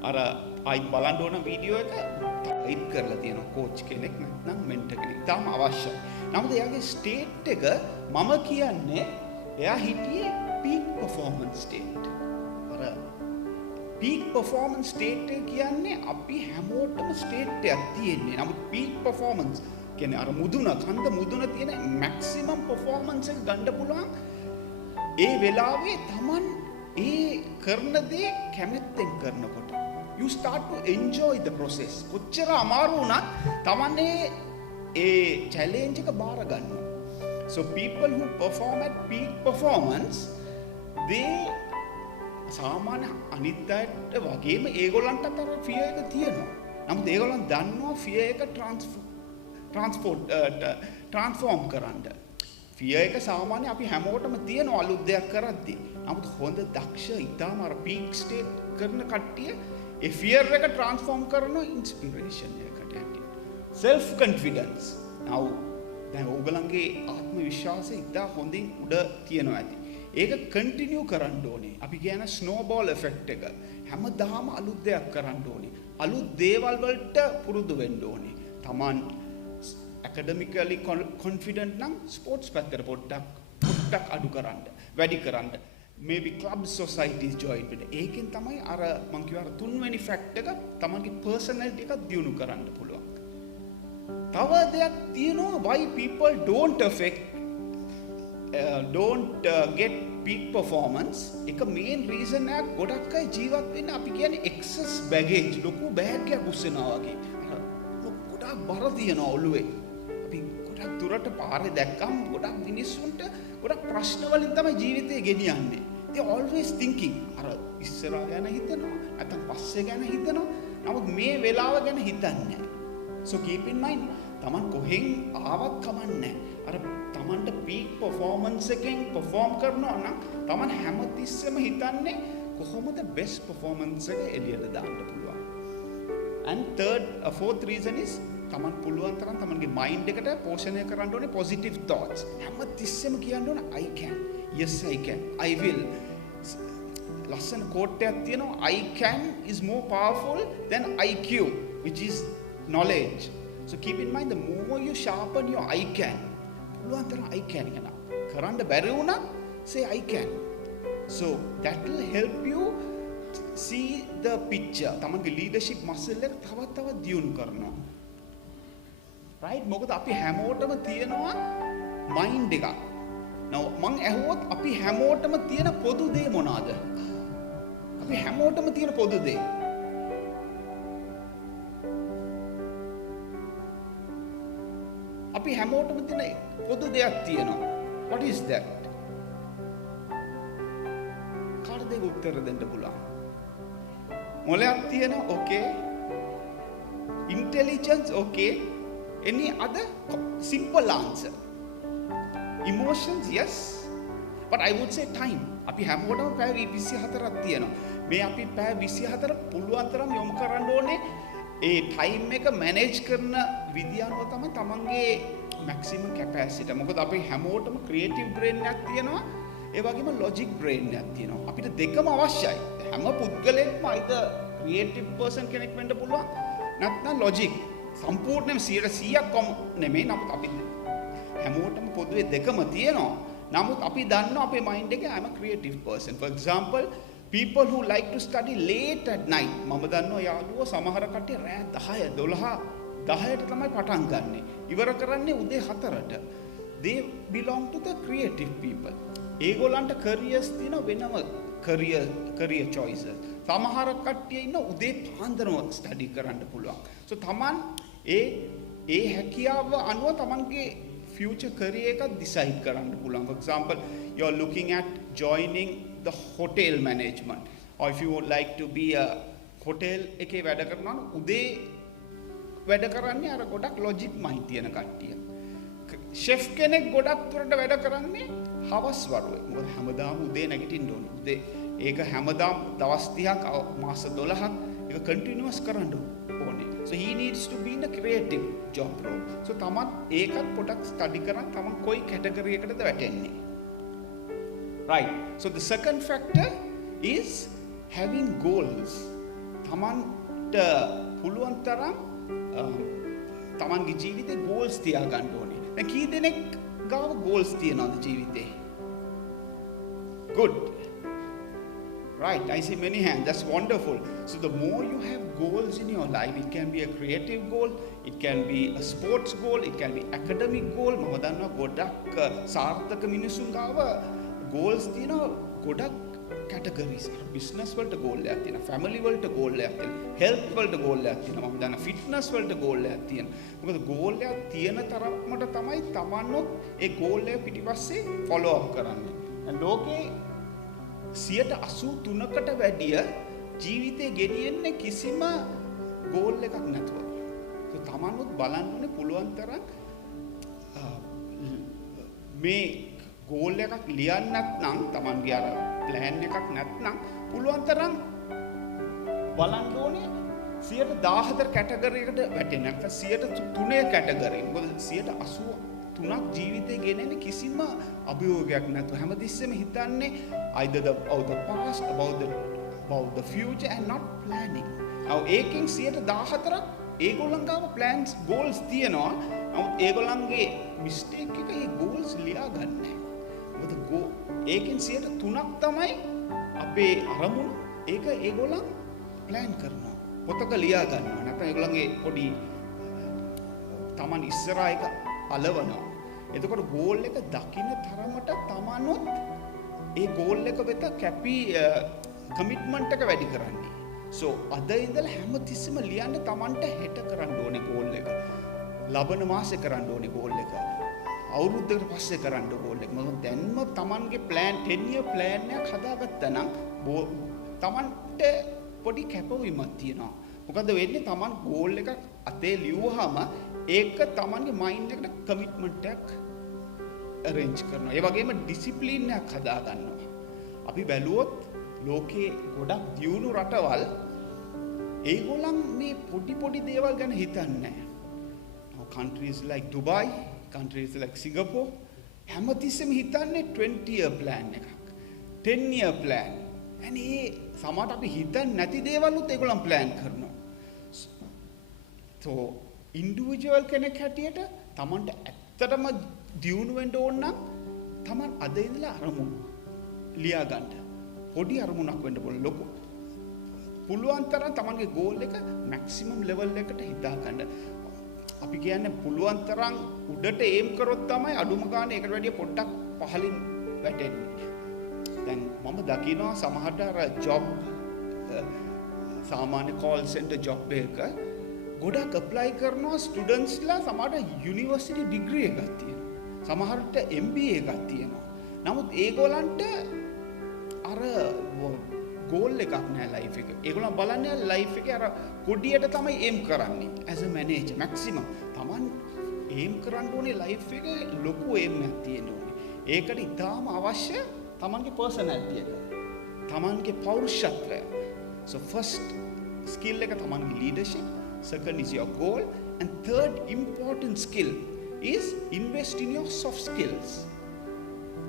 අර අයි බලන්න ඕන වීඩියෝ එක ටයිප් කරලා තියෙනවා කෝච් කෙනෙක් නැත්නම් mentor කෙනෙක්. තාම අවශ්‍යයි. නමුත් එයාගේ ස්ටේට් එක මම කියන්නේ එයා හිටියේ peak performance state. අර peak performance state එක කියන්නේ අපි හැමෝටම ස්ටේට් එකක් තියෙන්නේ. නමුත් peak performance කියන්නේ අර කන්ද මුදුන තියෙන maximum performance එක ගන්න පුළුවන් ඒ වෙලාවේ Taman ඒ කරන දේ කැමැත්තෙන් කරනකොට you start to enjoy the process. කොච්චර අමාරු වුණත් Taman ඒ challenge එක බාර ගන්නවා. So people who perform at peak performance they සාමාන්‍ය අනිත් අයට වගේම ඒගොල්ලන්ට අතර fear එක තියෙනවා. නමුත් ඒගොල්ලන් දන්නවා fear එක transform කරන්න. fear එක සාමාන්‍ය අපි හැමෝටම තියෙන අලුත් දෙයක් කරද්දී. නමුත් හොඳ දක්ෂ ඊටාම අර peak state කරන කට්ටිය ඒ fear එක transform කරන inspiration එකකට යටින්. self confidence. now දැන් ඕගලන්ගේ ආත්ම විශ්වාසය ඉතා හොඳින් උඩ තියෙනවා ඇති. ඒක කන්ටිනියු කරන්න ඕනේ. අපි කියන ස්නෝබෝල් එෆෙක්ට් එක. හැමදාම අලුත් දෙයක් කරන්න ඕනේ. අලුත් දේවල් වලට පුරුදු වෙන්න ඕනේ. Taman academically confident නම් ස්පෝර්ට්ස් පැත්තට පොඩ්ඩක් අඩු කරන්න. වැඩි කරන්න. maybe clubs societies join වෙන්න. ඒකෙන් තමයි අර මං කියව අර තුන්වෙනි ෆැක්ට් එක Tamanගේ personality එක දියුණු කරන්න පුළුවන්. තව දෙයක් තියෙනවා why people don't get peak performance. එක main reason එකක් ගොඩක් අය ජීවත් වෙන්න අපි කියන්නේ excess baggage. ලොකු බෑග් එකක් උස්සනවා වගේ. ගොඩක් බර තියනවා ඔළුවේ. අපි ගොඩක් දුරට පාරේ දැක්කම ගොඩක් මිනිස්සුන්ට ගොඩක් ප්‍රශ්න වලින් තමයි ජීවිතේ ගෙනියන්නේ. they always thinking අර ඉස්සරහ ගැන හිතනවා නැත්නම් පස්සේ ගැන හිතනවා. නමුත් මේ වෙලාව ගැන හිතන්නේ නැහැ. so keep in mind Taman කොහෙන් ආවත් කමන්නේ අර Tamanට peak performance එකෙන් perform කරනවා නම් Taman හැමතිස්සෙම හිතන්නේ කොහොමද best performance එක එළියට දාන්න පුළුවන්. and fourth reason is Taman පුළුවන් තරම් Tamanගේ mind එකට පෝෂණය කරන්න ඕනේ positive thoughts. හැමතිස්සෙම කියන්න ඕනේ I can, yes I can, I will. ලස්සන quote එකක් තියෙනවා I can is more powerful than IQ which is knowledge. So keep in mind the more you sharpen your I can පුළුවන් තරම් I can එක කරන්න බැරි වුණත් say I can. So that will help you see the picture. තමන්ගේ leadership muscle එක තවත් දියුණු කරනවා. right මොකද අපි හැමෝටම තියෙනවා mind එකක්. now මං ඇහුවොත් අපි හැමෝටම තියෙන පොදු දේ මොනවාද? අපි හැමෝටම තියෙන පොදු දේ අපි හැමෝටම තියෙන පොදු දෙයක් තියෙනවා. what is that? කාටද ඒක උත්තර දෙන්න පුළුවන්? මොලයක් තියෙනවා okay. intelligence okay. any other simple answer? emotions yes. but I would say time. අපි හැමෝටම පැය 24ක් තියෙනවා. මේ අපි පැය 24 පුළුවන් තරම් යොමු කරන්න ඕනේ ඒ ටයිම් එක මැනේජ් කරන විදිය අනුව තමයි තමන්ගේ මැක්සිමම් කැපැසිටි. මොකද අපි හැමෝටම ක්‍රියේටිව් බ්‍රේන් එකක් තියෙනවා. ඒ වගේම ලොජික් බ්‍රේන් එකක් තියෙනවා. අපිට දෙකම අවශ්‍යයි. හැම පුද්ගලයෙක්ම either ක්‍රියේටිව් පර්සන් කෙනෙක් වෙන්න පුළුවන් නැත්නම් ලොජික්. සම්පූර්ණයෙන්ම 100%ක් නෙමෙයි. නමුත් අපි හැමෝටම පොදුවේ දෙකම තියෙනවා. නමුත් අපි දන්නවා අපේ මයින්ඩ් එකේ I'm a creative person. For example, people who like to study late at night. මම දන්නවා යාළුවෝ සමහර කට්ටිය රෑ 10ට තමයි පටන් ගන්නෙ. ඉවර කරන්නේ උදේ 4ට. They belong to the creative people. ඒගොල්ලන්ට careers තියෙන වෙනම career choices. සමහර කට්ටිය ඉන්න උදේ පාන්දරම study කරන්න පුළුවන්. So Taman ඒ හැකියාව අනුව Tamanගේ future career එක decide කරන්න පුළුවන්. For example, you are looking at joining the hotel management, or if you would like to be a hotel එකේ වැඩ කරනවා නම් උදේ වැඩ කරන්නේ අර ගොඩක් logic mind තියෙන කට්ටිය. chef කෙනෙක් ගොඩක් දුරට වැඩ කරන්නේ හවස් වරුවේ. මොකද හැමදාම උදේ නැගිටින්න ඕනේ. උදේ ඒක හැමදාම දවස් 30ක් මාස 12ක් ඒක කන්ටිනියුස් කරන්න ඕනේ. So he needs to be in a creative job role. So තමන් ඒකත් පොඩක් ස්ටඩි කරන් තමන් කොයි කැටගරි එකකටද වැටෙන්නේ. Right. So the second factor is having goals. තමන්ට පුළුවන් තරම් තමන්ගේ ජීවිතේ goals තියාගන්න ඕනේ. දැන් කී දෙනෙක් ගාව goals තියනවද ජීවිතේ? Good. Right, I see many hands. That's wonderful. So the more you have goals in your life, it can be a creative goal, it can be a sports goal, it can be academic goal. මම දන්නවා ගොඩක් සාර්ථක මිනිසුන් ගාව goals තියෙනවා ගොඩක් categories. business වලට goal එකක් තියෙනවා, family වලට goal එකක් තියෙනවා, health වලට goal එකක් තියෙනවා. මම දන්නවා fitness වලට goal එකක් තියෙනවා. මොකද goal එකක් තියෙන තරමට තමයි තමන්ොත් ඒ goal එක පිටිපස්සේ follow up කරන්නේ. and ලෝකේ 83%කට වැඩිය ජීවිතේ ගෙනියන්නේ කිසිම ගෝල් එකක් නැතුව. So තමනුත් බලන්න ඕනේ පුළුවන් තරම් මේ ගෝල් එකක් ලියන්න නැත්නම් තමන්ගේ අර ප්ලෑන් එකක් නැත්නම් පුළුවන් තරම් බලන්න ඕනේ 114 කැටගරි එකට වැටෙන්නේ නැත්නම් 103 කැටගරි. මොකද 83ක් ජීවිතේ ගෙනෙන්නේ කිසිම අභියෝගයක් නැතුව හැමතිස්සෙම හිතන්නේ either about the past, about the future and not planning. Now ඒකෙන් 114ක් ඒගොල්ලන් ගාව plans goals තියෙනවා. නමුත් ඒගොල්ලන්ගේ mistake එක ඒ goals ලියා ගන්න නැහැ. මොකද ඒකෙන් 103ක් තමයි අපේ අරමුණු. ඒක ඒගොල්ලන් plan කරනවා. පොතක ලියා ගන්නවා. නැත්නම් ඒගොල්ලන්ගේ පොඩි තමන් ඉස්සරහා එක අලවනවා. එතකොට ගෝල් එක දකින්න තරමට තමනුත් ඒ ගෝල් එක වෙත කැපි කමිට්මන්ට් එක වැඩි කරන්නේ. So අද ඉඳලා හැමතිස්සෙම ලියන්න තමන්ට හෙට කරන්න ඕනේ ගෝල් එක. ලබන මාසේ කරන්න ඕනේ ගෝල් එක. අවුරුද්දකට පස්සේ කරන්න ගෝල් එක. මොකද දැන්ම තමන්ගේ plan 10 year plan එකක් හදාගත්තා නම් තමන්ට පොඩි කැපවීමක් තියෙනවා. මොකද වෙන්නේ තමන් ගෝල් එකක් අතේ ලියුවාම ඒක තමන්ගේ මයින්ඩ් එකට කමිට්මන්ට් එකක් arrange කරනවා. ඒ වගේම ඩිසිප්ලින් එකක් හදා ගන්නවා. අපි බැලුවොත් ලෝකේ ගොඩක් දියුණු රටවල් ඒගොල්ලන් මේ පොඩි දේවල් ගැන හිතන්නේ නැහැ. countries like Dubai, countries like Singapore හැමතිස්සෙම හිතන්නේ 20 year plan එකක්. 10 year plan. අනේ සමහරට අපි හිතන්නේ නැති දේවල්ුත් ඒගොල්ලන් plan කරනවා. So ඉන්ඩිවිජුවල් කෙනෙක් හැටියට තමන්ට ඇත්තටම දියුණු වෙන්න ඕන නම් තමන් අද ඉඳලා අරමුණු ලියා ගන්න. පොඩි අරමුණක් වෙන්න ලොකු. පුළුවන් තරම් තමන්ගේ ගෝල් එක මැක්සිමම් ලෙවල් එකට හිතා ගන්න. අපි කියන්නේ පුළුවන් තරම් උඩට ඒම් කරොත් තමයි අඩුම ගානේ ඒකට වැඩිය පොඩ්ඩක් පහලින් වැටෙන්නේ. දැන් මම දකිනවා සමහරට අර ජොබ් සාමාන්‍ය කෝල් සෙන්ටර් ජොබ් එක ගොඩක් ඇප්ලයි කරනවා ස්ටුඩන්ට්ස්ලා සමහරට යුනිවර්සිටි ඩිග්‍රී එකක් තියෙනවා. සමහරට MBA එකක් තියෙනවා. නමුත් ඒගොල්ලන්ට අර ගෝල් එකක් නැහැ ලයිෆ් එකේ. ඒගොල්ලන් බලන්නේ ලයිෆ් එකේ අර කොඩියට තමයි ඒම් කරන්නේ. as a manager maximum තමන් ඒම් කරන්න ඕනේ ලයිෆ් එකේ ලොකු ඒම් එකක් තියෙන්න ඕනේ. ඒකට ඉතාම අවශ්‍ය තමන්ගේ පර්සනැලිටි එක. තමන්ගේ පෞරුෂත්වය. so first skill එක තමන්ගේ leadership. Second is your goal, and third important skill is invest in your soft skills.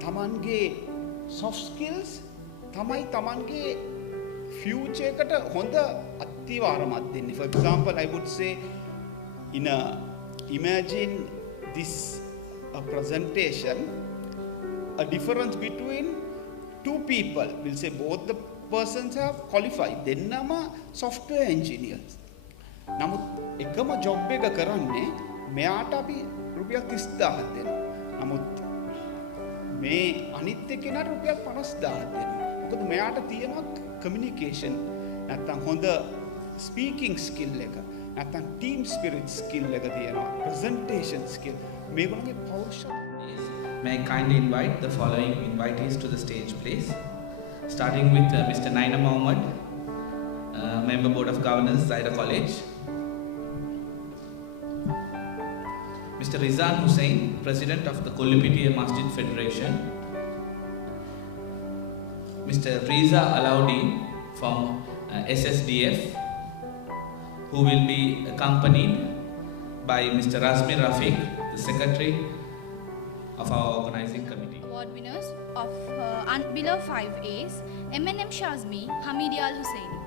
Tamange soft skills tamai tamange future එකට හොඳ අත්විවරමක් දෙන්නේ. For example, I would say imagine this a presentation, a difference between two people. We'll say both the persons have qualified. දෙන්නම software engineers. නමුත් එකම job එක කරන්නේ මෙයාට අපි රුපියල් 30000ක් දෙනවා. නමුත් මේ අනිත් එක්කෙනාට රුපියල් 50000ක් දෙනවා. මොකද මෙයාට තියෙනවා කමියුනිකේෂන් නැත්නම් හොඳ ස්පීකිංగ్ ස්කිල් එක නැත්නම් ටීම් ස්පිරිට් ස්කිල් එක තියෙනවා. ප්‍රසන්ටේෂන් ස්කිල් මේගොල්ලන්ගේ පෞරුෂත්වය. May I kindly invite the following invitees to the stage, please. Starting with Mr. Naina Mohammed, Member Board of Governors, Zaida College. Mr. Rizan Hussain, President of the Kollipitiya Masjid Federation. Mr. Riza Alaudi from SSDF, who will be accompanied by Mr. Razmir Rafiq, the Secretary of our organizing committee. Award winners of below 5As, MNM Shazmi, Hamidi Al Husseini.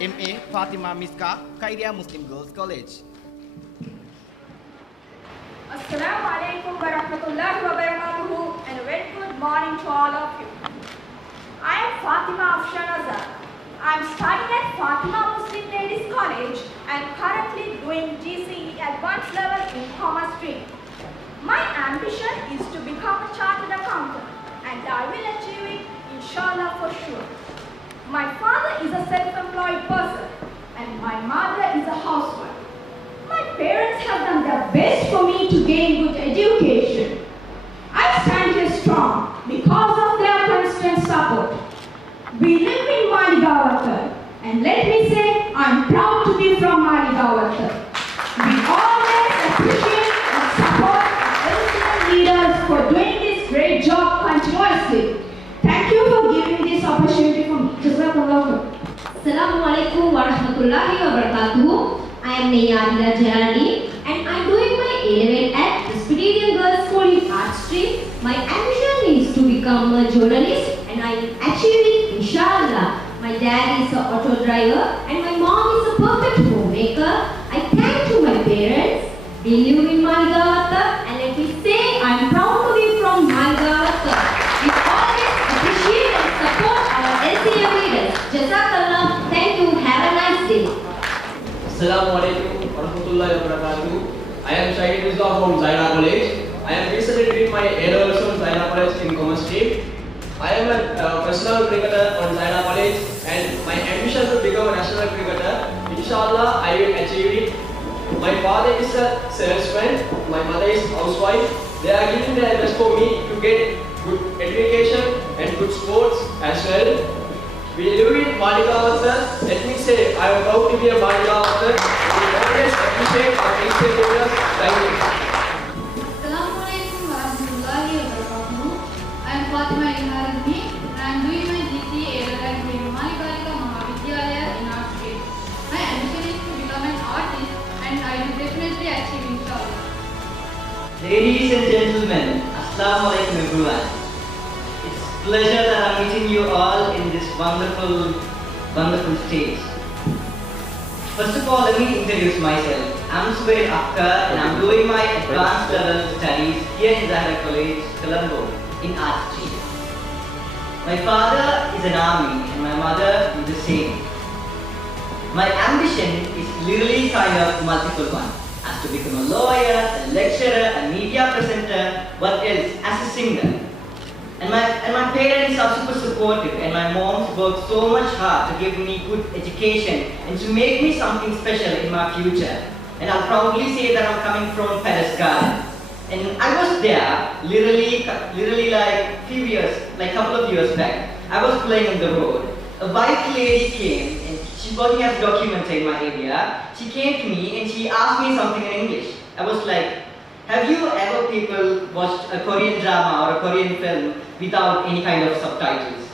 MA Fatima Miska, Kairia Muslim Girls College. Assalamu alaikum wa rahmatullahi wa barakatuhu, and a very good morning to all of you. I am Fatima Afshanazar. I am studying at Fatima Muslim Ladies College and currently doing GCE advanced level in commerce stream. My ambition is to become a chartered accountant, and I will achieve it inshallah for sure. My father is a self-employed person and my mother is a housewife. My parents have done their best for me to gain good education. I stand here strong because of their constant support. We live in Maligavatar, and let me say, I'm proud to be from Maligavatar. We always appreciate and support our LCM leaders for doing this great job continuously. Thank you for giving this opportunity for me. Jazakallah. Assalamu alaikum wa rahmatullahi wa barakatuh. I am Nayadira Jarani and I am doing my A-level at Presbyterian Girls School in Art Stream. My ambition is to become a journalist and I will achieve it inshallah. My dad is an auto driver and my mom is a perfect homemaker. I thank to my parents. They live in Maligavatar and let me say I am proud to be from Maligavatar. We always appreciate and support our LCM leaders. Jazakallah. Thank you. Have a nice day. Assalamu alaikum wa rahmatullahi wa barakatuh. I am Shahid Rizwan from Zaina College. I am recently doing my A-levels from Zaina College in commerce stream. I am a professional cricketer on Zaina College and my ambition to become a national cricketer. Inshallah, I will achieve it. My father is a salesman, my mother is a housewife. They are giving their best for me to get good education and good sports as well. We live in Maligavatar. Let me say, I am proud to be a Maligavatar. We always appreciate our teacher leaders. Thank you. Assalamu alaikum wa rahmatullahi wa barakatuh. I am Fatima Iharazmi and I am doing my GCE at Maligavatar Mahavidyalaya in Art Stream. My ambition is to become an artist and I will definitely achieve inshallah. Ladies and gentlemen, Assalamu alaikum everyone. It's a pleasure that I'm meeting you all in this wonderful stage. First of all, let me introduce myself. I'm Zubair Akhtar and I'm doing my advanced level studies here in Zahra College, Colombo, in Art Stream. My father is an army and my mother is the same. My ambition is literally kind of multiple one. As to become a lawyer, a lecturer, a media presenter, what else? As a singer. And my parents are super supportive and my mom's worked so much hard to give me good education and to make me something special in my future. And I'll proudly say that I'm coming from Palace Garden. And I was there literally like few years, like couple of years back. I was playing on the road. A white lady came and she's working as a documenter in my area. She came to me and she asked me something in English. I was like, have you ever people watched a Korean drama or a Korean film without any kind of subtitles?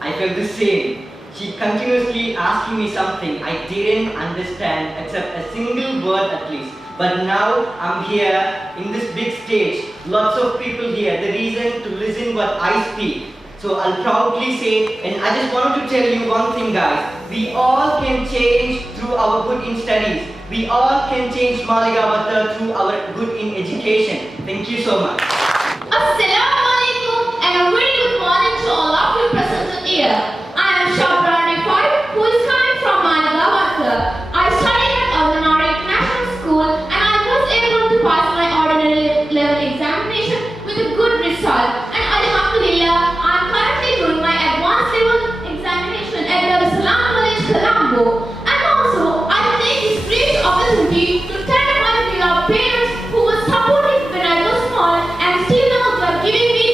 I felt the same. She continuously asking me something I didn't understand except a single word at least. But now I'm here in this big stage, lots of people here, the reason to listen what I speak. So I'll proudly say, and I just wanted to tell you one thing guys, we all can change through our good in studies. We all can change Maligavatar through our good in education. Thank you so much. Assalamu alaikum and a very good morning to all of you present here. I am Shabra Rifai, who is coming from Maligavatar. I studied at Almanara International School and I was able to pass my ordinary level examination with a good result. And Alhamdulillah, I am currently doing my advanced level examination at the Salam College, Colombo. And also, I take this great opportunity to thank my beloved parents who were supportive when I was small and still now they are giving me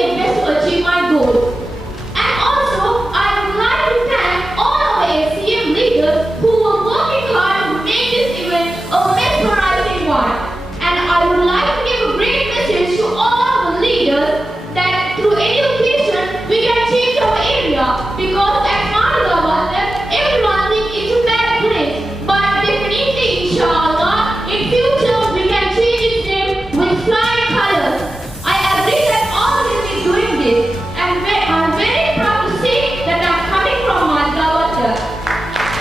this. I'm very proud to say that I'm coming from Malika.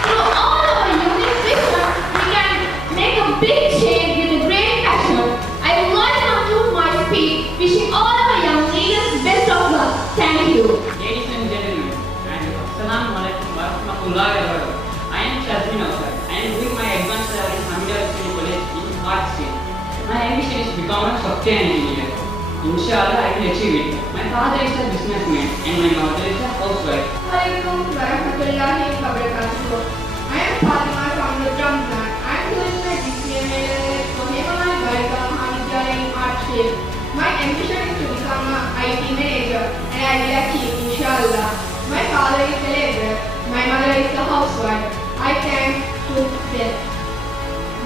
Through all our unique system, we can make a big change with a great passion. I would like to conclude my speech wishing all our young leaders best of luck. Thank you. Ladies and gentlemen, and Assalamu alaikum warahmatullahi wabarakatuh. I am Shazmin Awsar. I am doing my advanced level in Hamida Hussain College in Art Stream. My ambition is to become a software engineer. Inshallah, I will achieve it. My father is a businessman and my mother is a housewife. Assalamualaikum warahmatullahi wabarakatuh. I am Fatima from the Ramzan. I am doing my DCMA from Hemamal Balika Mahavidyalaya in Art Stream. My ambition is to become an IT manager and I will achieve, inshallah. My father is a laborer. My mother is a housewife. I thank to them.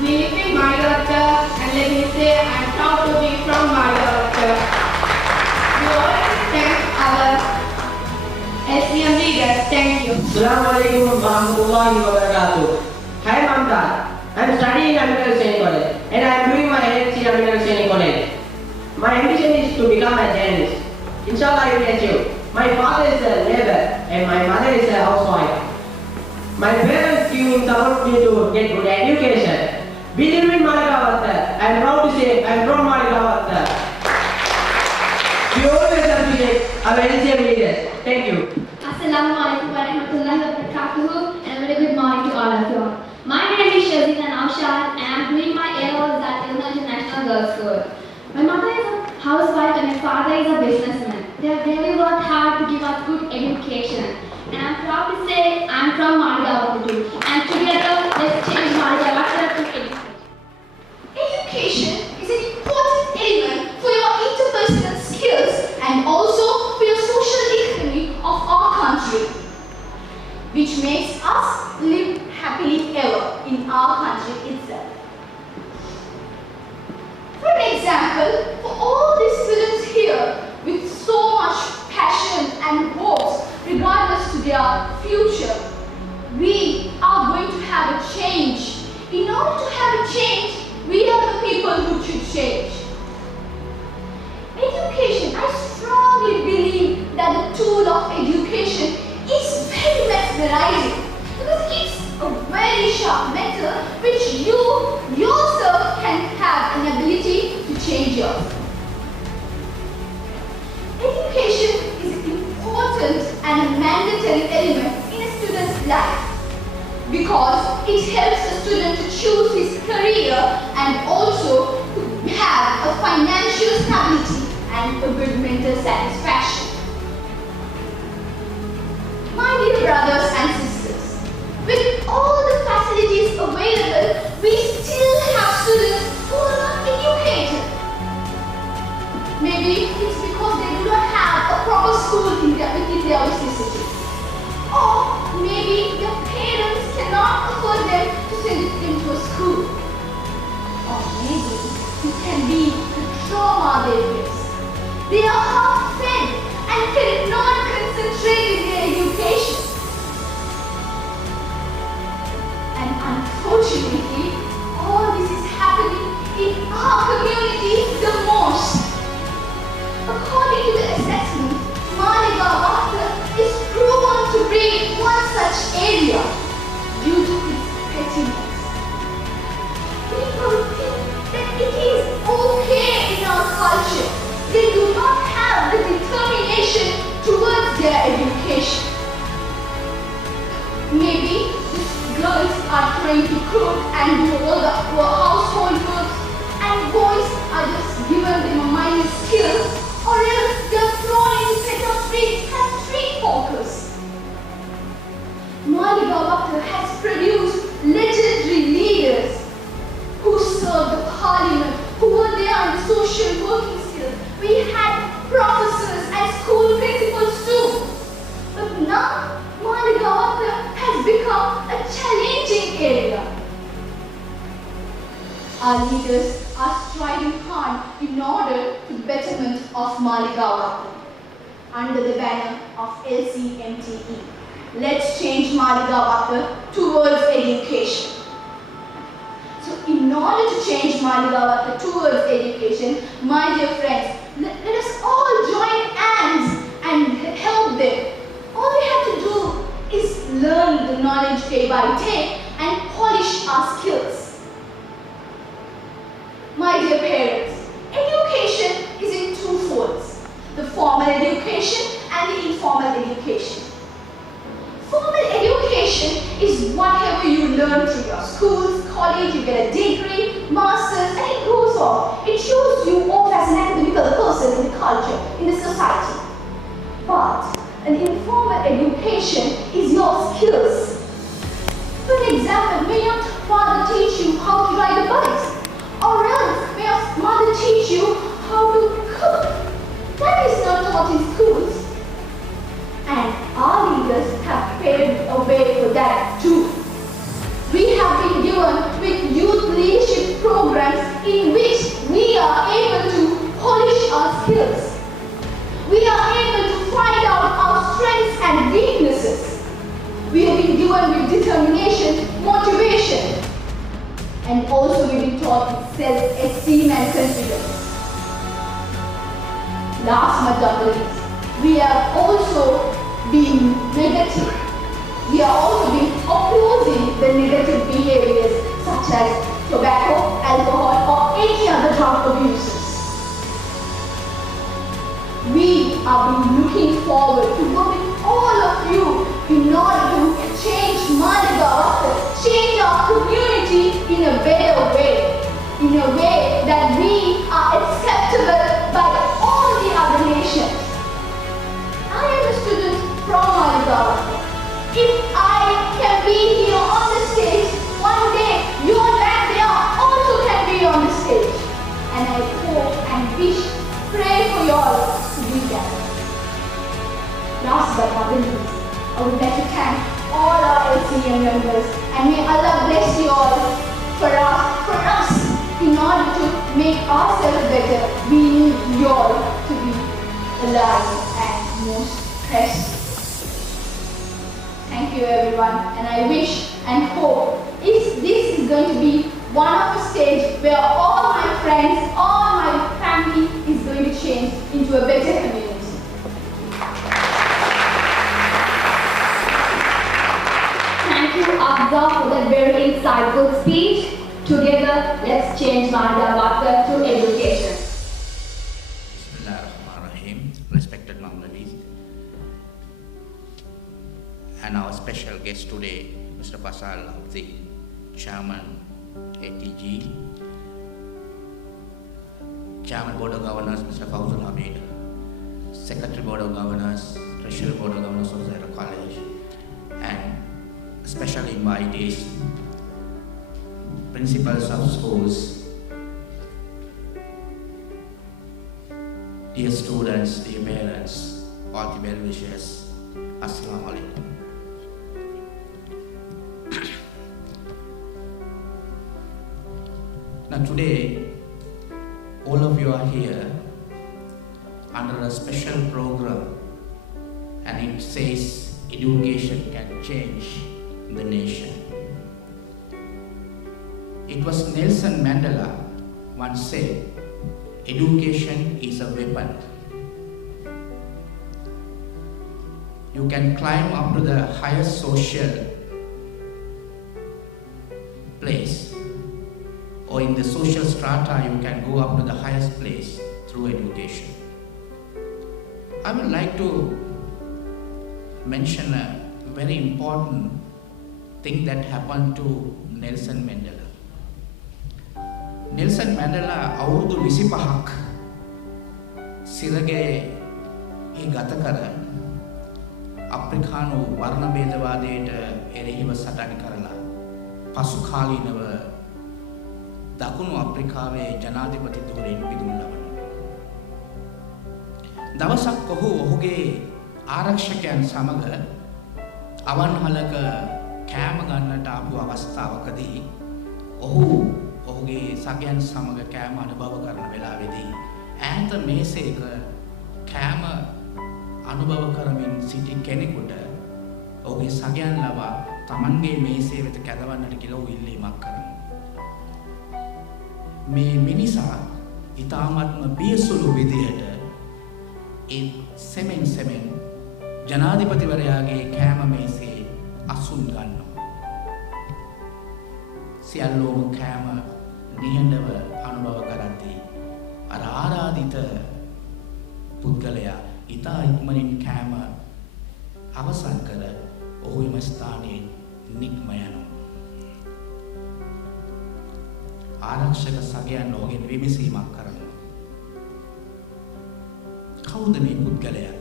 We live in Malika and let me say I am proud to be from Malika. We always thank our SCM leaders. Thank you. Assalamualaikum warahmatullahi wabarakatuh. Hi Mamta, I am studying in Hamida Hussain College and I am doing my LLC in Hamida Hussain College. My ambition is to become a journalist. Inshallah, I will achieve. My father is a laborer and my mother is a housewife. My parents give me support me to get good education. We live in Malika. I am proud to say I am from Malika. We always appreciate our LCM leaders. Thank you. Assalamualaikum warahmatullahi wabarakatuh and a very good morning to all of you. My name is Shazina Naushad and I am doing my A-levels at Illinois International Girls School. My mother is a housewife and my father is a businessman. They have really worked hard to give us good education. And I am proud to say I am from Malika too. And together, let's change Malika to education. Education is an important element for your interpersonal skills and also for your social economy of our country, which makes us live happily ever in our country itself. For example, for all these students here with so much passion and hopes regardless to their future, we are going to have a change. In order to have a change, we are the people who should change. Education, I strongly believe that the tool of education is very mesmerizing because it's a very sharp metal which you yourself can have an ability to change yourself. Education is an important and a mandatory element in a student's life because it helps a student to choose his career and also to have a financial stability and a good mental satisfaction. My dear brothers and sisters, with all the facilities available, we still have students who are not educated. Maybe it's because they do not have a proper school within their vicinity. Or maybe their parents cannot afford them to send them to a school. Or maybe it can be the trauma they face. They are half-fed and cannot concentrate in their education. And unfortunately, all this is happening in our community the most. According to the assessment, Malika is proven to be one such area due to its pettiness. People think that it is okay in our culture. They do not have the determination towards their education. Maybe these girls are trained to cook and do all the household work, and boys are just given them a minor skill, or else they are thrown into set of streets as street hawkers. Malika has produced legendary leaders who served the parliament, who were there on the social working skills. We had professors and school principals too. But now, Malika has become a challenging area. Our leaders are striving hard in order to the betterment of Malika under the banner of LCMTE. Let's change Malika towards education. So in order to change Malika towards education, my dear friends, let us all join hands day by day and polish our skills. My dear parents, education is in two folds, the formal education and the informal education. Formal education is whatever you learn through your schools, college, you get a degree, masters, and it goes on. It shows you off as an academical person in the culture, in the society. But an informal education is your skills. For example, may your father teach you how to ride a bike? Or else, may your mother teach you how to cook? That is not taught in schools. And our leaders have paved a way for that too. We have been given with youth leadership programs in which we are able to polish our skills. We are able to find out our strengths and weaknesses. We have been given with determination, motivation, and also we've been taught with self-esteem and confidence. Last but not least, we have also been negative. We are also been opposing the negative behaviors such as tobacco, alcohol, or any other drug abuses. We are been looking forward to work with all of you in order to change Maligaon, change our community in a better way, in a way that we are acceptable by all the other nations. I am a student from Maligaon. If I can be here on the stage, one day your back there also can be on the stage. And I hope and wish, pray for you all to be there. Last but not least, I would like to thank all our LCM members, and may Allah bless you all for us in order to make ourselves better. We need you all to be alive and most precious. Thank you everyone, and I wish and hope this is going to be one of the stage where all my friends, all my family is going to change into a better community. Thank you, Abza, for that very insightful speech. Together, let's change Mandavatka to education. Bismillahirrahmanirrahim. Respected Mamladis, and our special guest today, Mr. Fasal Abdi, Chairman ATG, Chairman Board of Governors, Mr. Fawzul Hamid, Secretary Board of Governors, Treasury Board of Governors of Zaira College, and special invitees, principals of schools, dear students, dear parents, all the well wishers, Assalamu alaikum. Now today, all of you are here under a special program, and it says education can change the nation. It was Nelson Mandela once said, education is a weapon. You can climb up to the highest social place, or in the social strata you can go up to the highest place through education. I would like to mention a very important thing that happened to Nelson Mandela. Nelson Mandela අවුරුදු 25ක් සිරගේ ගත කර අප්‍රිකානු වර්ණ භේදවාදයට එරෙහිව සටන් කරලා පසු කාලීනව දකුණු අප්‍රිකාවේ ජනාධිපති ධුරයෙන් පිදුම් ලබනවා. දවසක් ඔහුගේ ආරක්ෂකයන් සමග අවන්හලක කෑම ගන්නට ආපු අවස්ථාවකදී ඔහුගේ සගයන් සමග කෑම අනුභව කරන වෙලාවේදී ඈත මේසයක කෑම අනුභව කරමින් සිටි කෙනෙකුට ඔහුගේ සගයන් ලවා තමන්ගේ මේසය වෙත කැඳවන්නට කියලා ඔහු ඉල්ලීමක් කරනවා. මේ මිනිසා ඊ타ත්ම බියසුළු විදිහට ඒ සෙමෙන් ජනාධිපතිවරයාගේ කෑම මේසේ අසුන් ගන්නවා. සියල්ලෝම කෑම නිහඬව අනුභව කරද්දී අර ආරාධිත පුද්ගලයා ඉතා ඉක්මනින් කෑම අවසන් කර ඔහු එම ස්ථානයේ නික්ම යනවා. ආරක්ෂක සගයන් ඔහුගෙන් විමසීමක් කරනවා. කවුද මේ පුද්ගලයා?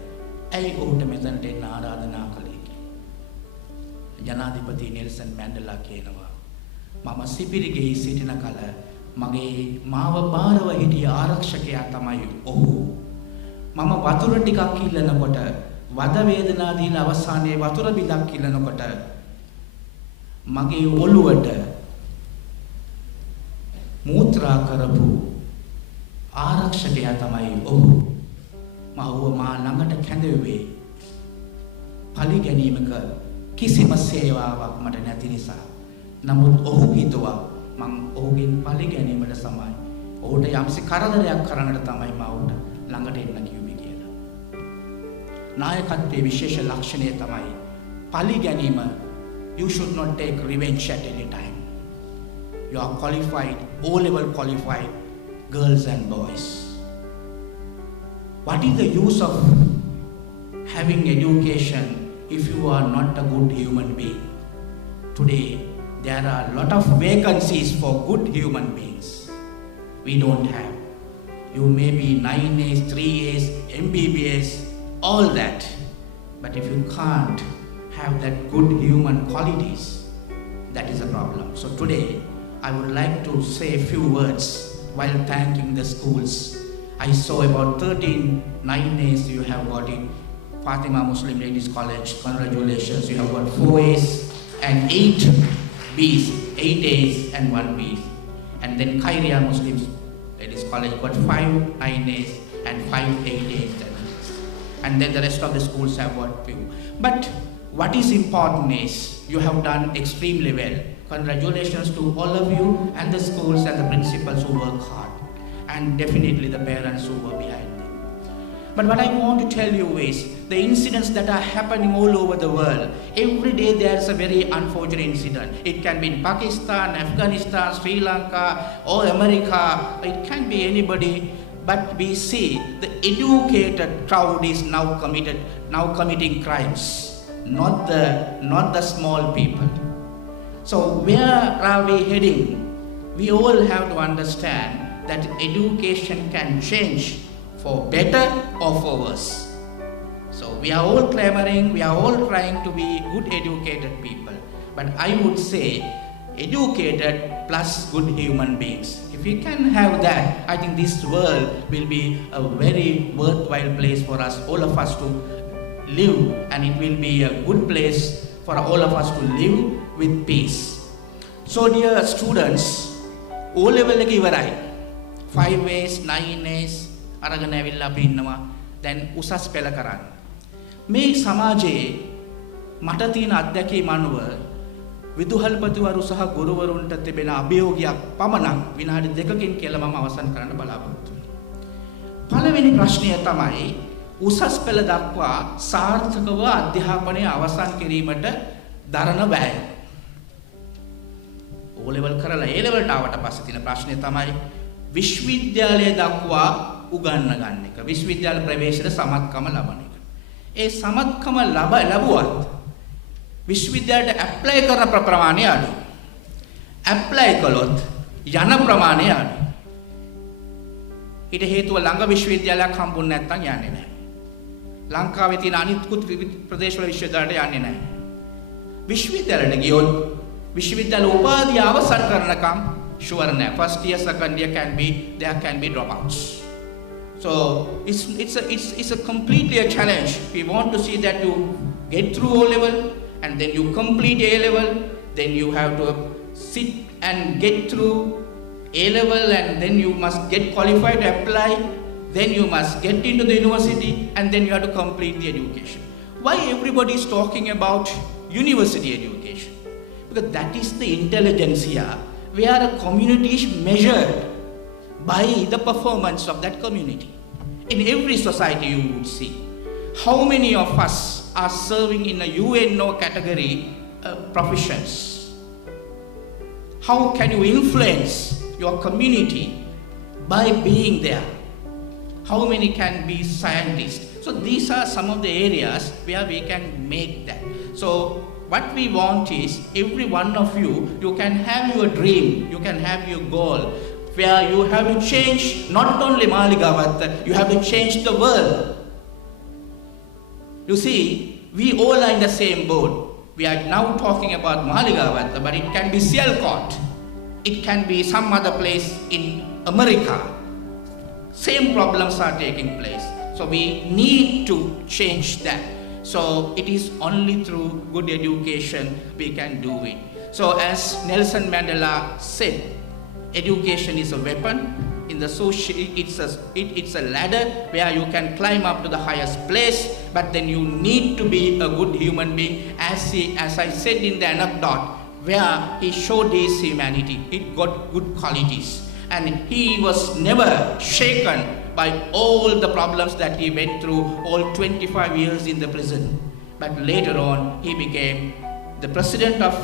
ඇයි ඔහුට මෙතනට එන්න ආරාධනා කළේ කියලා. ජනාධිපති නෙල්සන් මැන්ඩෙලා කියනවා මම සිපිරිගෙහි සිටින කල මගේ මාව බාරව හිටිය ආරක්ෂකයා තමයි ඔහු. මම වතුර ටිකක් ඉල්ලනකොට වද වේදනා දීලා අවසානයේ වතුර බිඳක් ඉල්ලනකොට මගේ ඔළුවට මූත්‍රා කරපු ආරක්ෂකයා තමයි ඔහු. මම මා ළඟට කැඳවුවේ පලි ගැනීමක කිසිම සේවාවක් මට නැති නිසා. නමුත් ඔහු හිතුවා මං ඔහුගෙන් පලි ගැනීමට සමයි. ඔහුට යම්සි කරදරයක් කරන්නට තමයි මම ඔහුට ළඟට එන්න කිව්වේ කියලා. නායකත්වයේ විශේෂ ලක්ෂණය තමයි පලි ගැනීම. You should not take revenge at any time. You are qualified, O-level qualified girls and boys. What is the use of having education if you are not a good human being? Today, there are a lot of vacancies for good human beings. We don't have. You may be 9As, 3As, MBBS, all that. But if you can't have that good human qualities, that is a problem. So today, I would like to say a few words while thanking the schools. I saw about 13 9As you have got in Fatima Muslim Ladies College. Congratulations, you have got 4As and 8 Bs, 8 As and 1 B. And then Khairia Muslim Ladies College got 5 9As and 5 8As. And then the rest of the schools have got few. But what is important is you have done extremely well. Congratulations to all of you and the schools and the principals who work hard. And definitely the parents who were behind them. But what I want to tell you is the incidents that are happening all over the world. Every day there's a very unfortunate incident. It can be in Pakistan, Afghanistan, Sri Lanka, or America. It can be anybody. But we see the educated crowd is now committing crimes, not the small people. So where are we heading? We all have to understand that education can change for better or for worse. So we are all clamoring, we are all trying to be good educated people. But I would say educated plus good human beings. If we can have that, I think this world will be a very worthwhile place for us, all of us to live, and it will be a good place for all of us to live with peace. So dear students, O-level එක ඉවරයි. 5As, 9As අරගෙන ඇවිල්ලා අපි ඉන්නවා. දැන් උසස් පෙළ කරන්න. මේ සමාජයේ මට තියෙන අත්දැකීම් අනුව විදුහල්පතිවරු සහ ගුරුවරුන්ට තිබෙන අභියෝගයක් පමණක් විනාඩි 2කින් කියලා මම අවසන් කරන්න බලාපොරොත්තු වෙනවා. පළවෙනි ප්‍රශ්නය තමයි උසස් පෙළ දක්වා සාර්ථකව අධ්‍යාපනය අවසන් කිරීමට දරන වැය. O-level කරලා A-level ආවට පස්සේ තියෙන ප්‍රශ්නේ තමයි විශ්වවිද්‍යාලය දක්වා උගන්වන්න ගන්න එක. විශ්වවිද්‍යාල ප්‍රවේශයට සමත්කම ලබන එක. ඒ සමත්කම ලැබුවත් විශ්වවිද්‍යාලයට ඇප්ලයි කරන ප්‍රමාණය අඩුයි. ඇප්ලයි කළොත් යන ප්‍රමාණය අඩුයි. ඊට හේතුව ළඟ විශ්වවිද්‍යාලයක් හම්බුනේ නැත්නම් යන්නේ නැහැ. ලංකාවේ තියෙන අනිත්කුත් ප්‍රදේශවල විශ්වවිද්‍යාලයට යන්නේ නැහැ. විශ්වවිද්‍යාලයට ගියොත් විශ්වවිද්‍යාල උපාධිය අවසන් කරනකම් sure නැහැ. First year, second year there can be dropouts. So it's a completely a challenge. We want to see that you get through O-level and then you complete A-level, then you have to sit and get through A-level, and then you must get qualified to apply, then you must get into the university, and then you have to complete the education. Why everybody is talking about university education? Because that is the intelligentsia where a community is measured by the performance of that community. In every society you would see how many of us are serving in a UNO category professions. How can you influence your community by being there? How many can be scientists? So these are some of the areas where we can make that. So what we want is every one of you, you can have your dream, you can have your goal, where you have to change not only Maligawattha, you have to change the world. You see, we all are in the same boat. We are now talking about Maligawattha, but it can be Sialkot. It can be some other place in America. Same problems are taking place. So we need to change that. So it is only through good education we can do it. So as Nelson Mandela said, education is a weapon. In the social, it's a ladder where you can climb up to the highest place, but then you need to be a good human being. As I said in the anecdote, where he showed his humanity, it got good qualities. And he was never shaken by all the problems that he went through all 25 years in the prison. But later on, he became the president of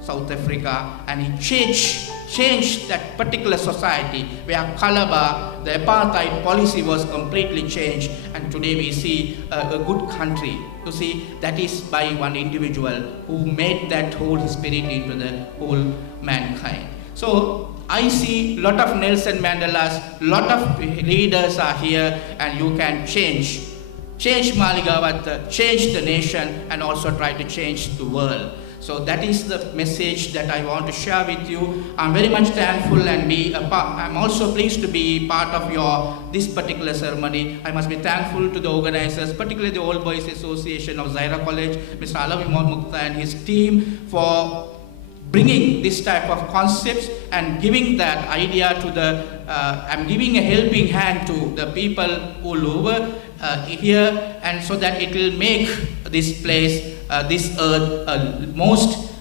South Africa, and he changed that particular society where Calabar, the apartheid policy was completely changed, and today we see a good country. You see, that is by one individual who made that whole spirit into the whole mankind. So I see lot of Nelson Mandelas, lot of leaders are here, and you can change Maligawattha, change the nation, and also try to change the world. So that is the message that I want to share with you. I'm very much thankful and I'm also pleased to be part of this particular ceremony. I must be thankful to the organizers, particularly the Old Boys Association of Zaira College, Mr. Alawi Mukta and his team, for bringing this type of concepts and giving that idea to I'm giving a helping hand to the people all over here, and so that it will make this place, this earth, a most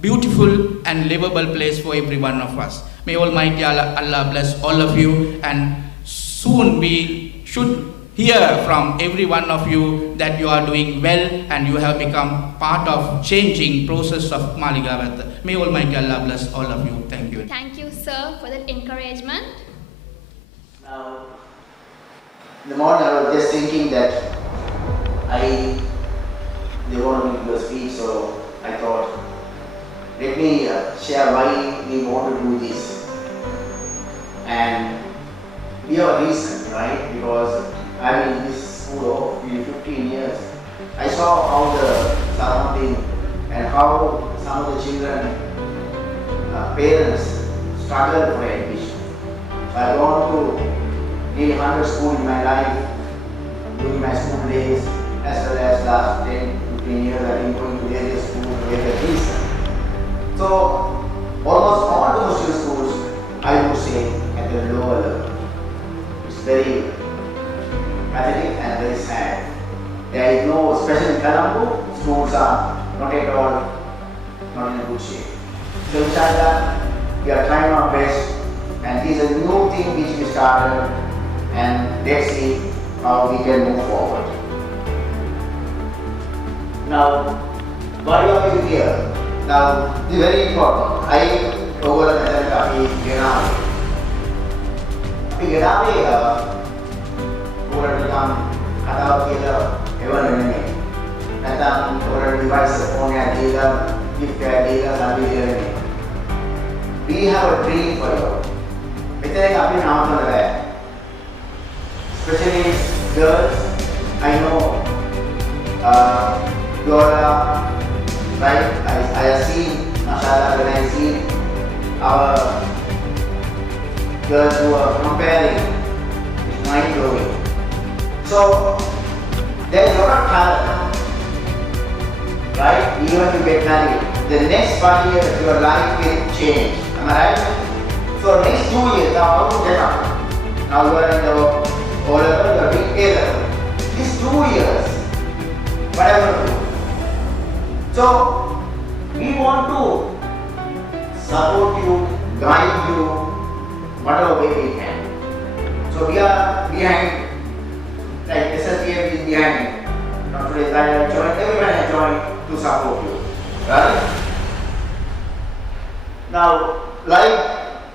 beautiful and livable place for every one of us. May Almighty Allah bless all of you, and soon we should hear from every one of you that you are doing well and you have become part of changing process of Maligawattha. May Almighty Allah bless all of you. Thank you. Thank you, sir, for that encouragement. Now, in the morning I was just thinking that they want me to do a speech, so I thought, let me share why we want to do this. And we have a reason, right? Because I've been in this school for 15 years. I saw how the surrounding and how some of the children, parents struggle for education. So I've gone to nearly 100 schools in my life during my school days, as well as last 10, 15 years I've been going to various schools for various reasons. So almost all the Muslim schools, I would say, at the lower level, it's very pathetic and very sad. There is no, especially in Colombo, schools are not at all, not in a good shape. So inshallah, we are trying our best, and this is a new thing which we started, and let's see how we can move forward. Now, why are we here? Now, this is very important. I over the orang bilang kata kita hewan ini, datang orang device phone yang dia, gift dia sambil dia ini. We have a dream for you. Kita yang kami nama tu especially girls. I know you are right. I have seen, mashallah, when I see our girls who are comparing, it's mind blowing. So, there is a lot of talent, right? Even to get married, the next 5 years your life will change. Am I right? So, next 2 years, now how to get up? Now you are in the O level, you are doing A level. These 2 years, whatever to do. So, we want to support you, guide you, whatever way we can. So, we are behind. Like SSDF is behind me. Now today I have joined, everyone has joined to support you. Right? Now Now, like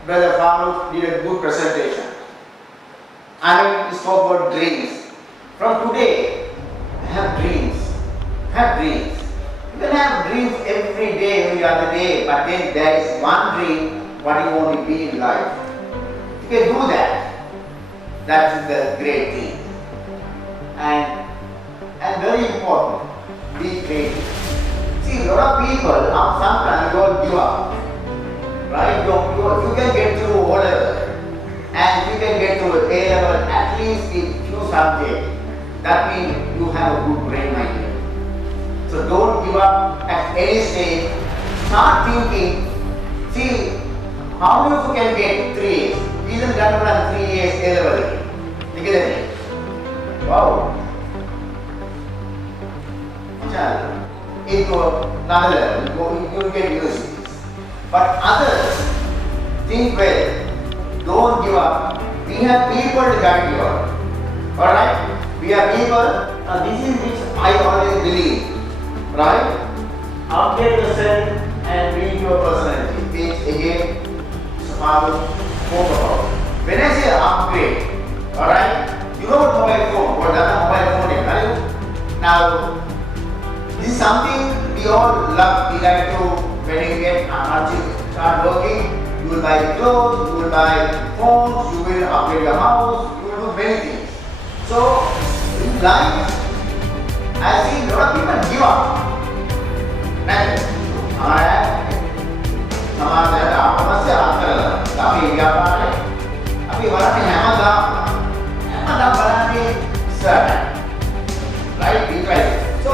Brother Farooq did a good presentation. I mean, he spoke about dreams. From today, have dreams. Have dreams. You can have dreams every day, every other day, but then there is one dream what you want to be in life. You can do that. That is the great thing. And very important, be creative. See, a lot of people sometimes don't give up. Right? You can get through whatever, and you can get through A level at least in few subjects. That means you have a good brain mind. So don't give up at any stage. Start thinking. See, how you can get 3 A's? Even that one 3 A's A level. Together. Wow. Into another level, you get universities. But others, think well. Don't give up. We have people to guide you up. Alright? We have people. This is which I always believe. Right? Upgrade yourself and build your personality. Which again, Farooq spoke about. When I say upgrade, alright? You know what mobile phone? What does a mobile phone is, right? Now, this is something we all love. We like to, when you get start working, you will buy clothes, you will buy phones, you will upgrade your house, you will do many things. So, in life, I see a lot of people give up. Right? Be right. So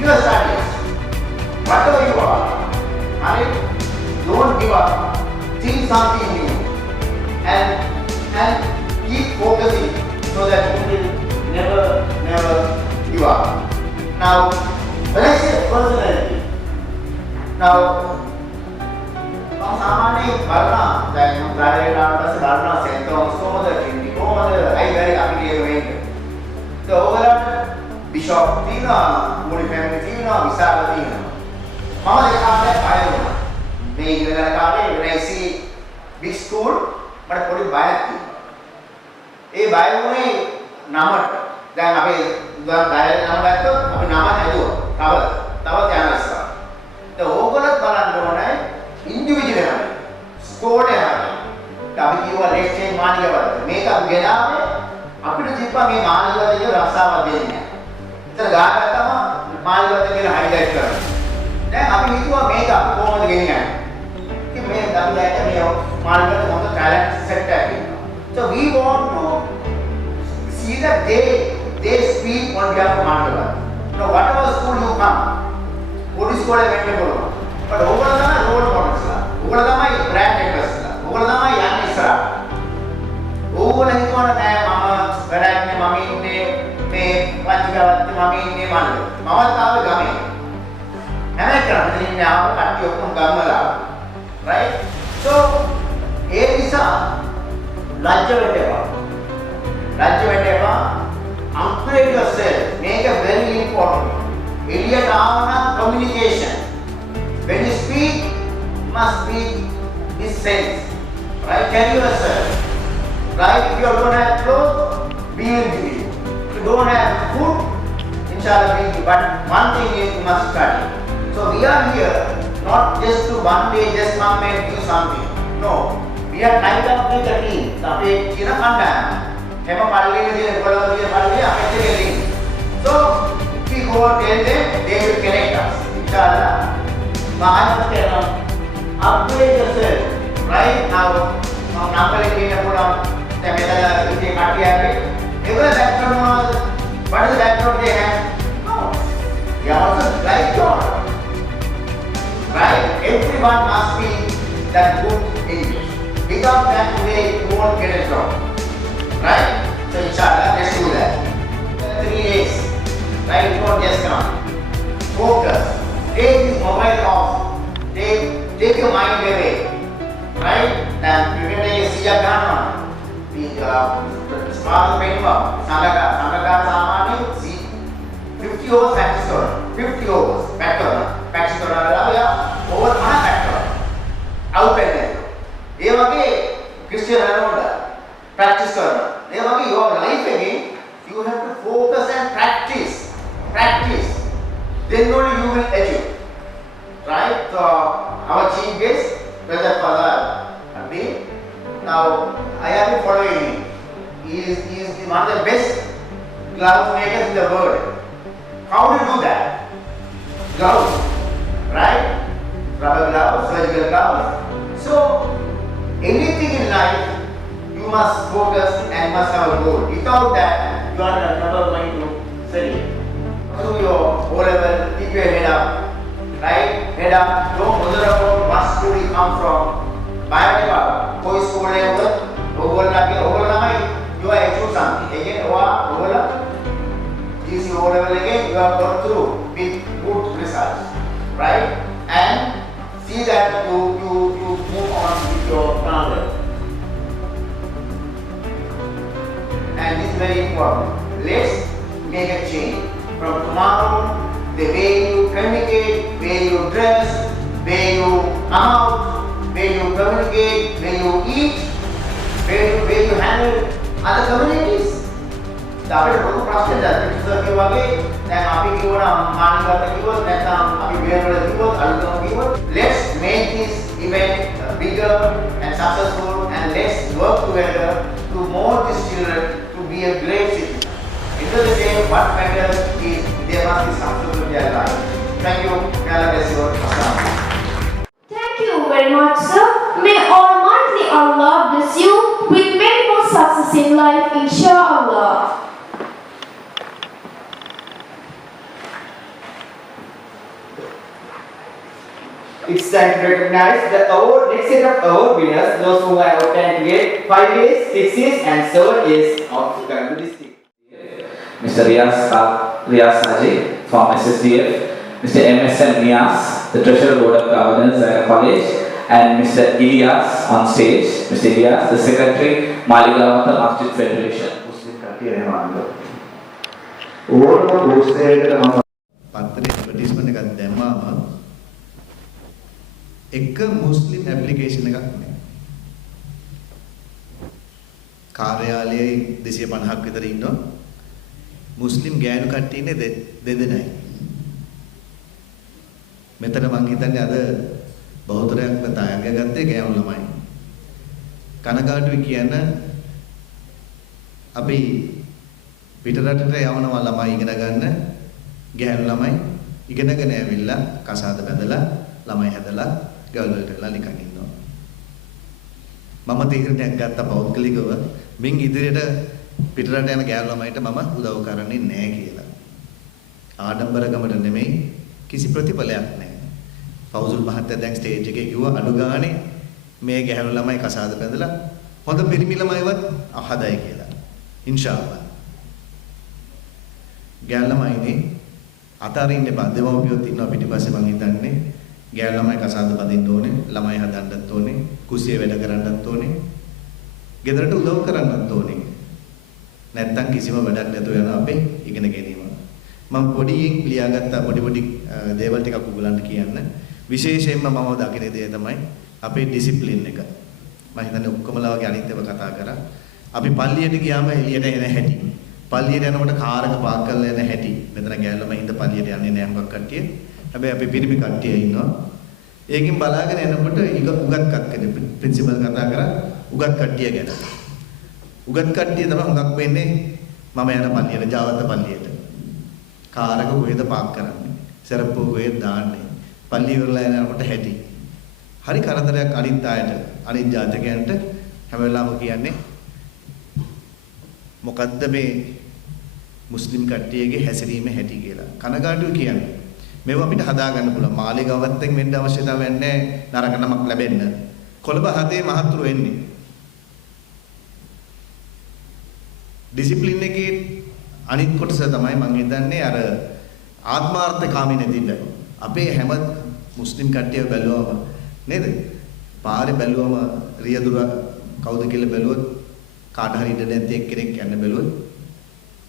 your studies, whatever you are, right? Don't give up. Think something new, and keep focusing so that you will never give up. Now, when I say personality, now, සාමාන්‍යයෙන් බලනවා දැන් මම ගාලේ ආවට පස්සේ බලනවා සෙන්ටෝන්ස් කොහොමද අයි very අපිට වෙන්නේ. ඒ ඔයගොල්ලන්ට බිෂොප් තියෙනවා, මුනි ෆැමිලි තියෙනවා, විසාල තියෙනවා. මම ඒ කාලේ අය වුණා. මේ ඉගෙන කාලේ when I see big school මට පොඩි බයක් තිබුණා. ඒ බය වුණේ නමට. දැන් අපි ගාලේ නම ගත්තොත් අපි නම හැදුවා. තව යනවා ඉස්සරහ. දැන් ඕගොල්ලොත් බලන්න ඕනේ ඉන්ඩිවිජුවල් ස්කෝඩ් එකක්. අපි කියවා ලෙට්ස් චේන්ජ් මානිකවල. මේක අපි ගෙනාවේ අපිට ජීපා මේ මානිකවල කියන රස්සාවක් දෙන්නේ නැහැ. ඉතින් ගාගත්තම මානිකවල කියන හයිලයිට් කරනවා. දැන් අපි හිතුවා මේක අපි කොහොමද ගෙනියන්නේ? ඉතින් මේ දරුවාට මේ මානිකවල මොකද ටැලන්ට් සෙට් එකක් ඉන්නවා. So we want to see that they speak on behalf of Mandala. Now whatever school you come, poli school එකකට බලනවා. but ඕගොල්ලෝ තමයි රෝල් මොඩල්ස් ලා. ඕගොල්ලෝ තමයි බ්‍රෑන්ඩ් එකස් ලා. ඕගොල්ලෝ තමයි යන්නේ ඉස්සරහ. ඕගොල්ලෝ හිතවන නෑ මම වැඩන්නේ මම ඉන්නේ මේ පංචගවත්ති මම ඉන්නේ මල්ල. මමත් ආවේ ගමේ. හැම එකම ඉන්නේ ආව කට්ටිය ඔක්කොම ගම්වලා. right? so ඒ නිසා ලැජ්ජ වෙන්න එපා. ලැජ්ජ වෙන්න එපා. upgrade yourself. make a very important. එළියට ආව නම් communication. When you speak, you must speak with sense. Right? Carry yourself. Right? If you don't have clothes, we will give you. If you don't have food, inshallah we will give you. But one thing is you must study. So we are here not just to one day just come and do something. No. We are tied up with the team. අපි කියන කණ්ඩායම. හැම පල්ලියෙම තියෙන කොළඹ තියෙන පල්ලිය අපිට ගෙලින්. So we go and tell them, they will connect us. Inshallah. Upgrade yourself. Right now, number is being put on the metal with a party habit. Every background was, what is the background they have? No. They are also like God. Right? Everyone must be that good English. Without that today, you won't get a job. Right? So inshallah, let's do that. 3 days. Right? Don't just come. Focus. Take this mobile off. Take your mind away. Right? Dan prevent siap gana. Smart penwa. Sangaga samani 50 hours practice 50 hours practice adalah ya over mana practice. practice කරනවා. ඒ වගේ your life again you have to focus and practice. Then only you will achieve. Right? So our chief guest, Brother Father Abdi. Now I have to follow him. He is one of the best gloves makers in the world. How do you do that? Gloves, right? Rubber gloves, surgical gloves. So anything in life you must focus and must have a goal. Without that, you are never going to study. Do your O level, keep your head up, right? Head up. Don't bother about what school you come from. Biotech, koi school hai udhar, overall lamai you are achieve something. Again, overall, this O level again you have gone through with good results, right? And see that you move on with your target. And this is very important. Let's make a change. From tomorrow, the way you communicate, way you dress, way you come out, way you communicate, way you eat, way you handle other communities. අපිට පොදු ප්‍රශ්න දැක්කේ වගේ දැන් අපි කියවන මානසිකව කිව්වොත් නැත්නම් අපි වේරවල කිව්වොත් අලුතම කිව්වොත් let's make this event bigger and successful and let's work together to mold these children to be a great citizen. End of the day, what matters is they must be successful in their life. Thank you. May Allah bless you. Thank you very much, sir. May Almighty Allah bless you with many more success in life, inshallah. It's time to recognize the next set of award winners, those who have obtained 5 years, 6 years and 7 years of Karambu district. Mr. Riaz Haji from SSDF, Mr. MSN Nias, the Treasurer Board of Governors at College, and Mr. Ilyas on stage. Mr. Ilyas, the Secretary, Maligawata Masjid Federation. Muslim country advertisement එකක් දැම්මාම එක මුස්ලිම් application එකක් නෑ. කාර්යාලයේ 250ක් විතර ඉන්නවා. මුස්ලිම් ගෑනු කට්ටිය ඉන්නේ දෙදෙනයි. මෙතන මං හිතන්නේ අද බෞද්ධයන්ව තායග ගත්තේ ගෑනු ළමයි. කනගාටුයි කියන අපි පිටරටට යවනවා ළමයි ඉගෙන ගන්න ගෑනු ළමයි ඉගෙනගෙන ඇවිල්ලා කසාද බැඳලා ළමයි හැදලා ගවල් වලටලා නිකන් ඉන්නවා. මම තීරණයක් ගත්තා පෞද්ගලිකව මින් ඉදිරියට පිටරට යන ගෑනු ළමයිට මම උදව් කරන්නේ නැහැ කියලා. ආඩම්බරකමට නෙමෙයි කිසි ප්‍රතිඵලයක් නැහැ. ෆෞසුල් මහත්තයා දැන් ස්ටේජ් එකේ කිව්වා අඩු ගානේ මේ ගෑනු ළමයි කසාද බැඳලා හොඳ පිරිමි ළමයිවත් අහදයි කියලා. ඉන්ෂාල්ලා. ගෑනු ළමයිනේ අතරින් එපා. දෙමව්පියොත් ඉන්නවා පිටිපස්සේ මං හිතන්නේ ගෑනු ළමයි කසාද බඳින්න ඕනේ, ළමයි හදන්නත් ඕනේ, කුස්සියේ වැඩ කරන්නත් ඕනේ, ගෙදරට උදව් කරන්නත් ඕනේ. නැත්තම් කිසිම වැඩක් නැතුව යන අපේ ඉගෙන ගැනීම. මම පොඩියෙන් ලියාගත්ත පොඩි දේවල් ටිකක් ඔයගලන්ට කියන්න. විශේෂයෙන්ම මම දකින දේ තමයි අපේ ඩිසිප්ලින් එක. මම හිතන්නේ ඔක්කොමලා වගේ අනිත් ඒවා කතා කරා. අපි පල්ලියට ගියාම එළියට එන හැටි. පල්ලියට යනකොට කාර් එක පාක් කරලා යන හැටි. මෙතන ගෑල්ලම හින්ද පල්ලියට යන්නේ නැහැ මොකක් කට්ටිය. හැබැයි අපි පිරිමි කට්ටිය ඉන්නවා. ඒකෙන් බලාගෙන එනකොට උගත්කත් කෙනෙක් ප්‍රින්සිපල් කතා කරා උගත් කට්ටිය ගැන. උගත් කට්ටිය තමයි හුඟක් වෙන්නේ මම යන පල්ලියට ජාවත පල්ලියට. කාර් එක කොහෙද පාක් කරන්නේ? සරප්පුව කොහෙද දාන්නේ? පල්ලිය වල යනකොට හැටි. හරි කරදරයක් අනිත් අයට අනිත් ජාතකයන්ට හැම වෙලාවෙම කියන්නේ මොකද්ද මේ මුස්ලිම් කට්ටියගේ හැසිරීම හැටි කියලා. කනගාටුයි කියන්නේ. මේව අපිට හදා ගන්න පුළුවන්. මාලිගාවත්ෙන් වෙන්න අවශ්‍යතාවයක් නැහැ නරක නමක් ලැබෙන්න. කොළඹ හදේ මහත්තුරු වෙන්නේ. ඩිසිප්ලින් එකේ අනිත් කොටස තමයි මම හිතන්නේ අර ආත්මාර්ථකාමී නැතිව. අපේ හැම මුස්ලිම් කට්ටිය බැලුවම නේද? පාරේ බැලුවම රියදුර කවුද කියලා බැලුවොත් කාට හරි ඉඩ නැති එක්කෙනෙක් යන්න බැලුවොත්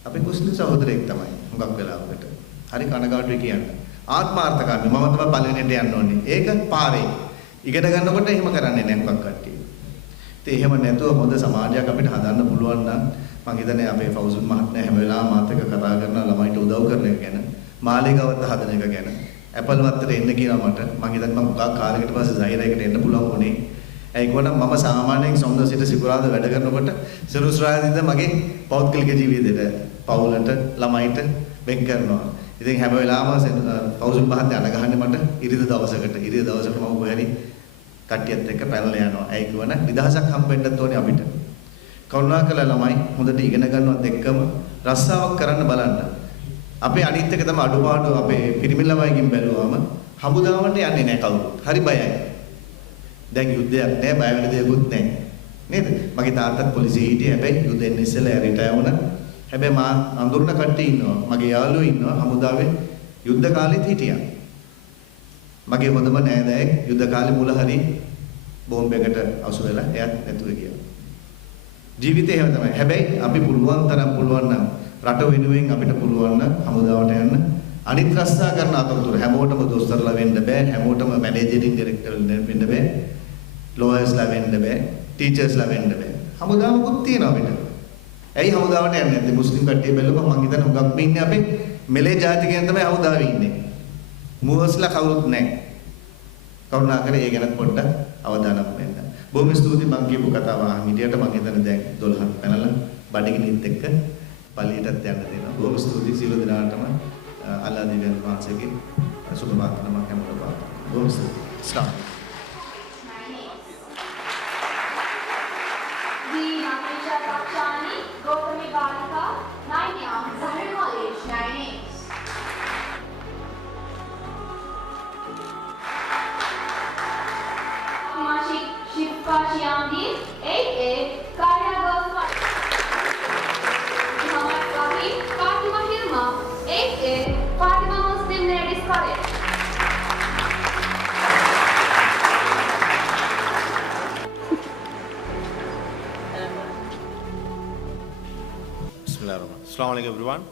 අපේ මුස්ලිම් සහෝදරයෙක් තමයි හුඟක් වෙලාවකට. හරි කනගාටුයි කියන්නේ. ආත්මාර්ථකාමී මම තමයි පළවෙනියට යන්න ඕනේ. ඒක පාරේ. ඉගෙන ගන්නකොට එහෙම කරන්නේ නැහැ හුඟක් කට්ටිය. ඉතින් එහෙම නැතුව හොඳ සමාජයක් අපිට හදන්න පුළුවන් නම් මම හිතන්නේ අපේ ෆෞසුන් මහත්මයා හැම වෙලාවෙම මාත් එක්ක කතා කරනවා ළමයිට උදව් කරන එක ගැන, මාළිගාවත හදන එක ගැන. ඇපල් වත්තට එන්න කියනවා මට. මම හිතන්නේ මම මුගක් කාලයකට පස්සේ සයිරයකට එන්න පුළුවන් වුණේ. ඒක වුණා මම සාමාන්‍යයෙන් සොම්ද සිට සිකුරාදා වැඩ කරනකොට සිරුස්රාදින්ද මගේ පෞද්ගලික ජීවිතේට පවුලට ළමයිට වෙන් කරනවා. ඉතින් හැම වෙලාවෙම ෆෞසුන් මහත්මයා අනගහන්නේ මට ඉරිදා දවසකට මම කොහරි කට්ටියත් එක්ක පැනලා යනවා. ඒක වුණ නිදහසක් හම්බෙන්නත් ඕනේ අපිට. කරුණාකරලා ළමයි හොඳට ඉගෙන ගන්නවත් එක්කම රස්සාවක් කරන්න බලන්න. අපේ අනිත් එක තමයි අඩුපාඩු අපේ පිරිමි ළමයිකින් බැලුවාම හමුදාවට යන්නේ නැහැ කවුරුත්. හරි බයයි. දැන් යුද්ධයක් නැහැ, බය වෙන දෙයක්වත් නැහැ. නේද? මගේ තාත්තත් පොලිසියේ හිටියේ. හැබැයි යුද්ධෙන් ඉස්සෙල්ලා රිටයර් වුණා. හැබැයි මා අඳුරන කට්ටිය ඉන්නවා. මගේ යාළුවෝ ඉන්නවා හමුදාවේ යුද්ධ කාලෙත් හිටියා. මගේ හොඳම නෑදෑයෙක් යුද්ධ කාලේ මුල හරි බෝම්බයකට අසු වෙලා එයත් නැතුව ගියා. ජීවිතේ එහෙම තමයි. හැබැයි අපි පුළුවන් තරම් පුළුවන් නම් රට වෙනුවෙන් අපිට පුළුවන් නම් හමුදාවට යන්න. අනිත් රස්සා කරන අතරතුර හැමෝටම දොස්තරලා වෙන්න බෑ. හැමෝටම මැනේජරින් ඩිරෙක්ටර්ලා වෙන්න බෑ. ලෝයර්ස්ලා වෙන්න බෑ. ටීචර්ස්ලා වෙන්න බෑ. හමුදාවකුත් තියෙනවා අපිට. ඇයි හමුදාවට යන්නේ නැත්තේ? මුස්ලිම් කට්ටිය බැලුවම මං හිතන්නේ හුඟක් ඉන්නේ අපේ මෙලේ ජාතිකයන් තමයි හමුදාවේ ඉන්නේ. මුවස්ලා කවුරුත් නැහැ. කරුණාකරලා ඒ ගැනත් පොඩ්ඩක් අවධානයක් වෙන්න. බොහොම ස්තුතියි මං කියපු කතාව අහන් හිටියට. මං හිතන්නේ දැන් 12ක් පැනලා බඩගිනිත් එක්ක පල්ලියටත් යන්න දෙනවා. බොහොම ස්තුතියි සියලු දෙනාටම අල්ලා දෙවියන් වහන්සේගේ සුබ ප්‍රාර්ථනාවක් හැමෝටම පාත්‍රයි. බොහොම ස්තුතියි. Staff. Gautami Balika, 9 young, Zahra College, 9 Shivka Shiamdi, 8A, Karya Girls College. Muhammad Kahi, Fatima Hilma, 8A, Fatima Muslim Ladies College. Assalamu alaikum everyone.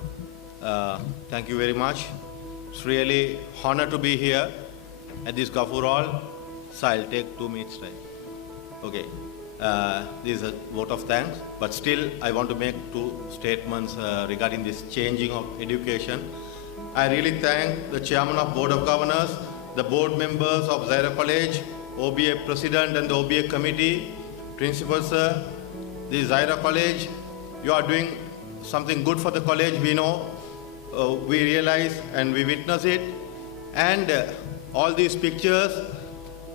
Thank you very much. It's really honor to be here at this Gafur Hall. So I'll take 2 minutes time. Okay. This is a vote of thanks, but still I want to make 2 statements regarding this changing of education. I really thank the chairman of Board of Governors, the board members of Zahra College, OBA president and the OBA committee, principal sir, the Zahra College. You are doing something good for the college, we know, we realize and we witness it. And all these pictures,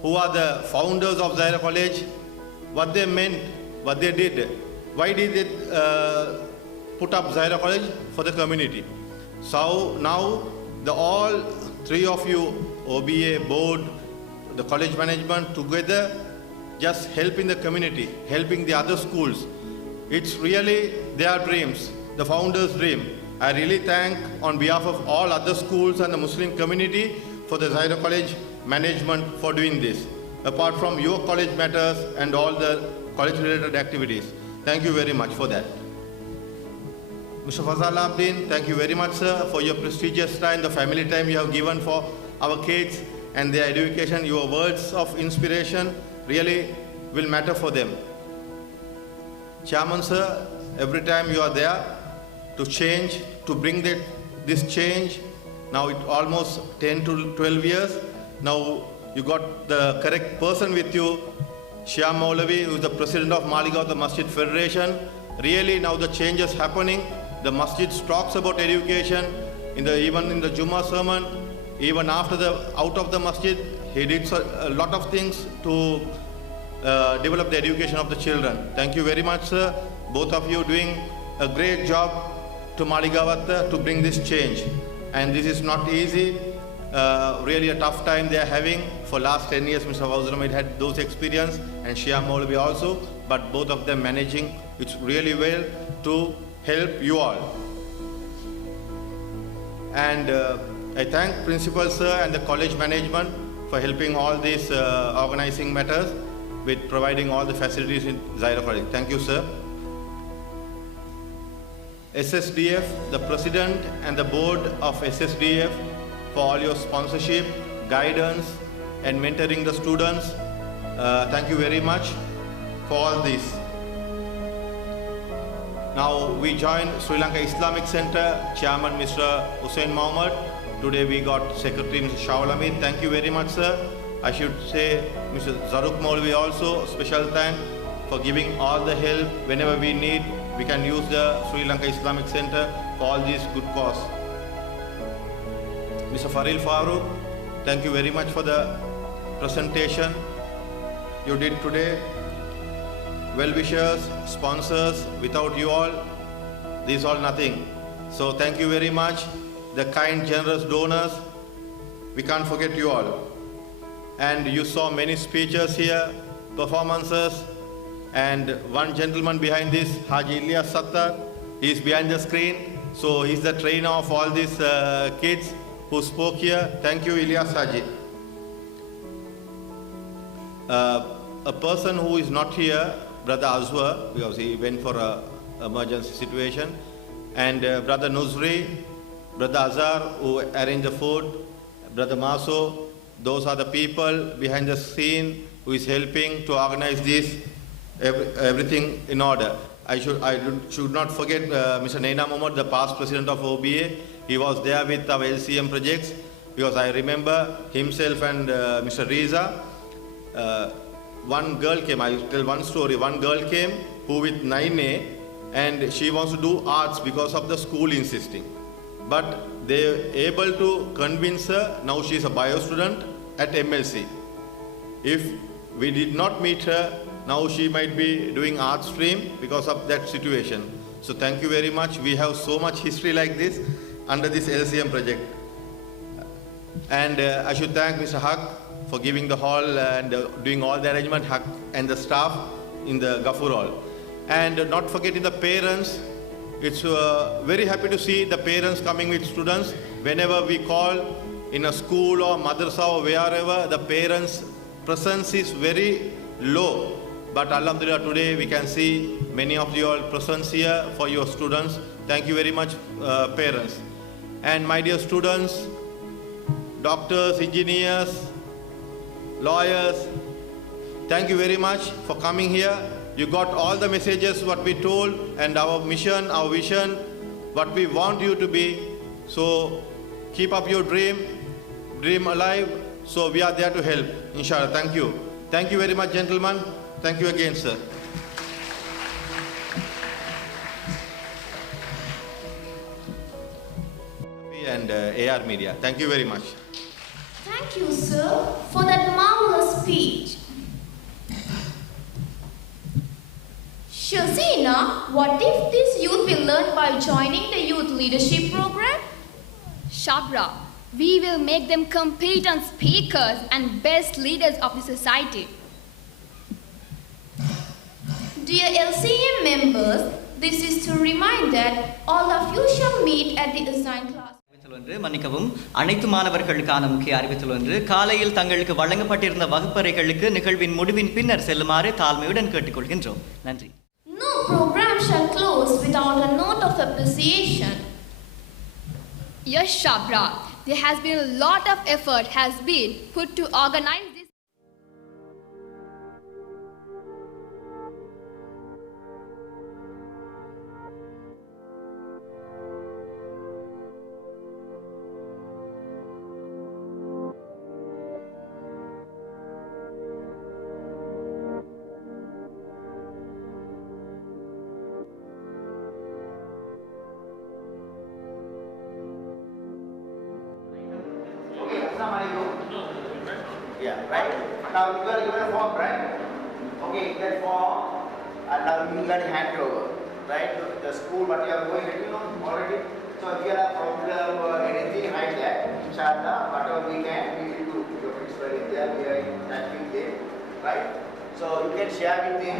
who are the founders of Zahra College, what they meant, what they did, why did they put up Zahra College? For the community. So now all 3 of you, OBA, board, the college management together, just helping the community, helping the other schools. It's really their dreams, the founders' dream. I really thank on behalf of all other schools and the Muslim community for the Zahra College management for doing this, apart from your college matters and all the college related activities. Thank you very much for that. Mr. Fazal Abdin, thank you very much sir for your prestigious time, the family time you have given for our kids and their education. Your words of inspiration really will matter for them. Chairman sir, every time you are there to change, to bring this change, now it almost 10 to 12 years, now you got the correct person with you, Shyam Maulavi, who is the president of Maligaon Masjid Federation. Really now the change is happening. The masjid talks about education, even in the Jummah sermon, even after out of the masjid, he did a lot of things to develop the education of the children. Thank you very much sir. Both of you doing a great job to Maligawat to bring this change. And this is not easy. Really a tough time they are having. For last 10 years, Mr. Fawzul had those experience and Shia Maulavi also, but both of them managing it really well to help you all. And I thank Principal Sir and the college management for helping all these organizing matters with providing all the facilities in Zahra College. Thank you, sir. SSDF, the president and the board of SSDF for all your sponsorship, guidance and mentoring the students. Thank you very much. for all this. Now we join Sri Lanka Islamic Center, Chairman Mr. Hussain Mohammed. Today we got Secretary Mr. Shawul Hamid. Thank you very much, sir. I should say Mr. Zaruk Maulvi also, special thanks for giving all the help whenever we need. We can use the Sri Lanka Islamic Center for all these good cause. Mr. Faril Farooq, thank you very much for the presentation you did today. Well-wishers, sponsors, without you all, this is all nothing. So thank you very much. The kind, generous donors, we can't forget you all. And you saw many speeches here, performances, and one gentleman behind this, Haji Ilyas Sattar, he is behind the screen. So he's the trainer of all these kids who spoke here. Thank you, Ilyas Haji. A person who is not here, Brother Azwar, because he went for an emergency situation, and Brother Nuzri, Brother Azhar, who arranged the food, Brother Maso, those are the people behind the scene who is helping to organize this, everything in order. I should not forget Mr. Naina Mohammed, the past president of OBA. He was there with our LCM projects, because I remember himself and Mr. Riza. One girl came, I'll tell one story. One girl came who with 9A, and she wants to do arts because of the school insisting. But they were able to convince her. Now she is a bio student at MLC. If we did not meet her, now she might be doing art stream because of that situation. So thank you very much. We have so much history like this under this LCM project. And I should thank Mr. Haq for giving the hall and doing all the arrangement, Haq and the staff in the Gafur Hall. And not forgetting the parents. It's very happy to see the parents coming with students. Whenever we call in a school or madrasa or wherever, the parents' presence is very low. But Alhamdulillah, today we can see many of your presence here for your students. Thank you very much, parents. And my dear students, doctors, engineers, lawyers, thank you very much for coming here. You got all the messages what we told, and our mission, our vision, what we want you to be. So keep up your dream alive. So we are there to help, inshallah. Thank you. Thank you very much, gentlemen. Thank you again, sir. And AR Media. Thank you very much. Thank you, sir, for that marvelous speech. Shazina, what if this youth will learn by joining the youth leadership program? Shabra, we will make them competent speakers and best leaders of the society. Dear LCM members, this is to remind that all of you shall meet at the assigned class. மன்னிக்கவும், அனைத்து மாணவர்களுக்கான முக்கிய அறிவித்தல் ஒன்று. காலையில் தங்களுக்கு வழங்கப்பட்டிருந்த வகுப்பறைகளுக்கு நிகழ்வின் முடிவின் பின்னர் செல்லுமாறு தாழ்மையுடன் கேட்டுக்கொள்கின்றோம். நன்றி. No program shall close without a note of appreciation. Yes, Shabra, there has been a lot of effort has been put to organize this. Yeah, right? Now you are given a form, right? Okay, that form, and now you got to hand over, right? The school, what you are going, you know already. So if you have a problem or anything like that, inshallah, whatever we can, we will do. Your principal is there, we are in touch with them, right? So you can share with them.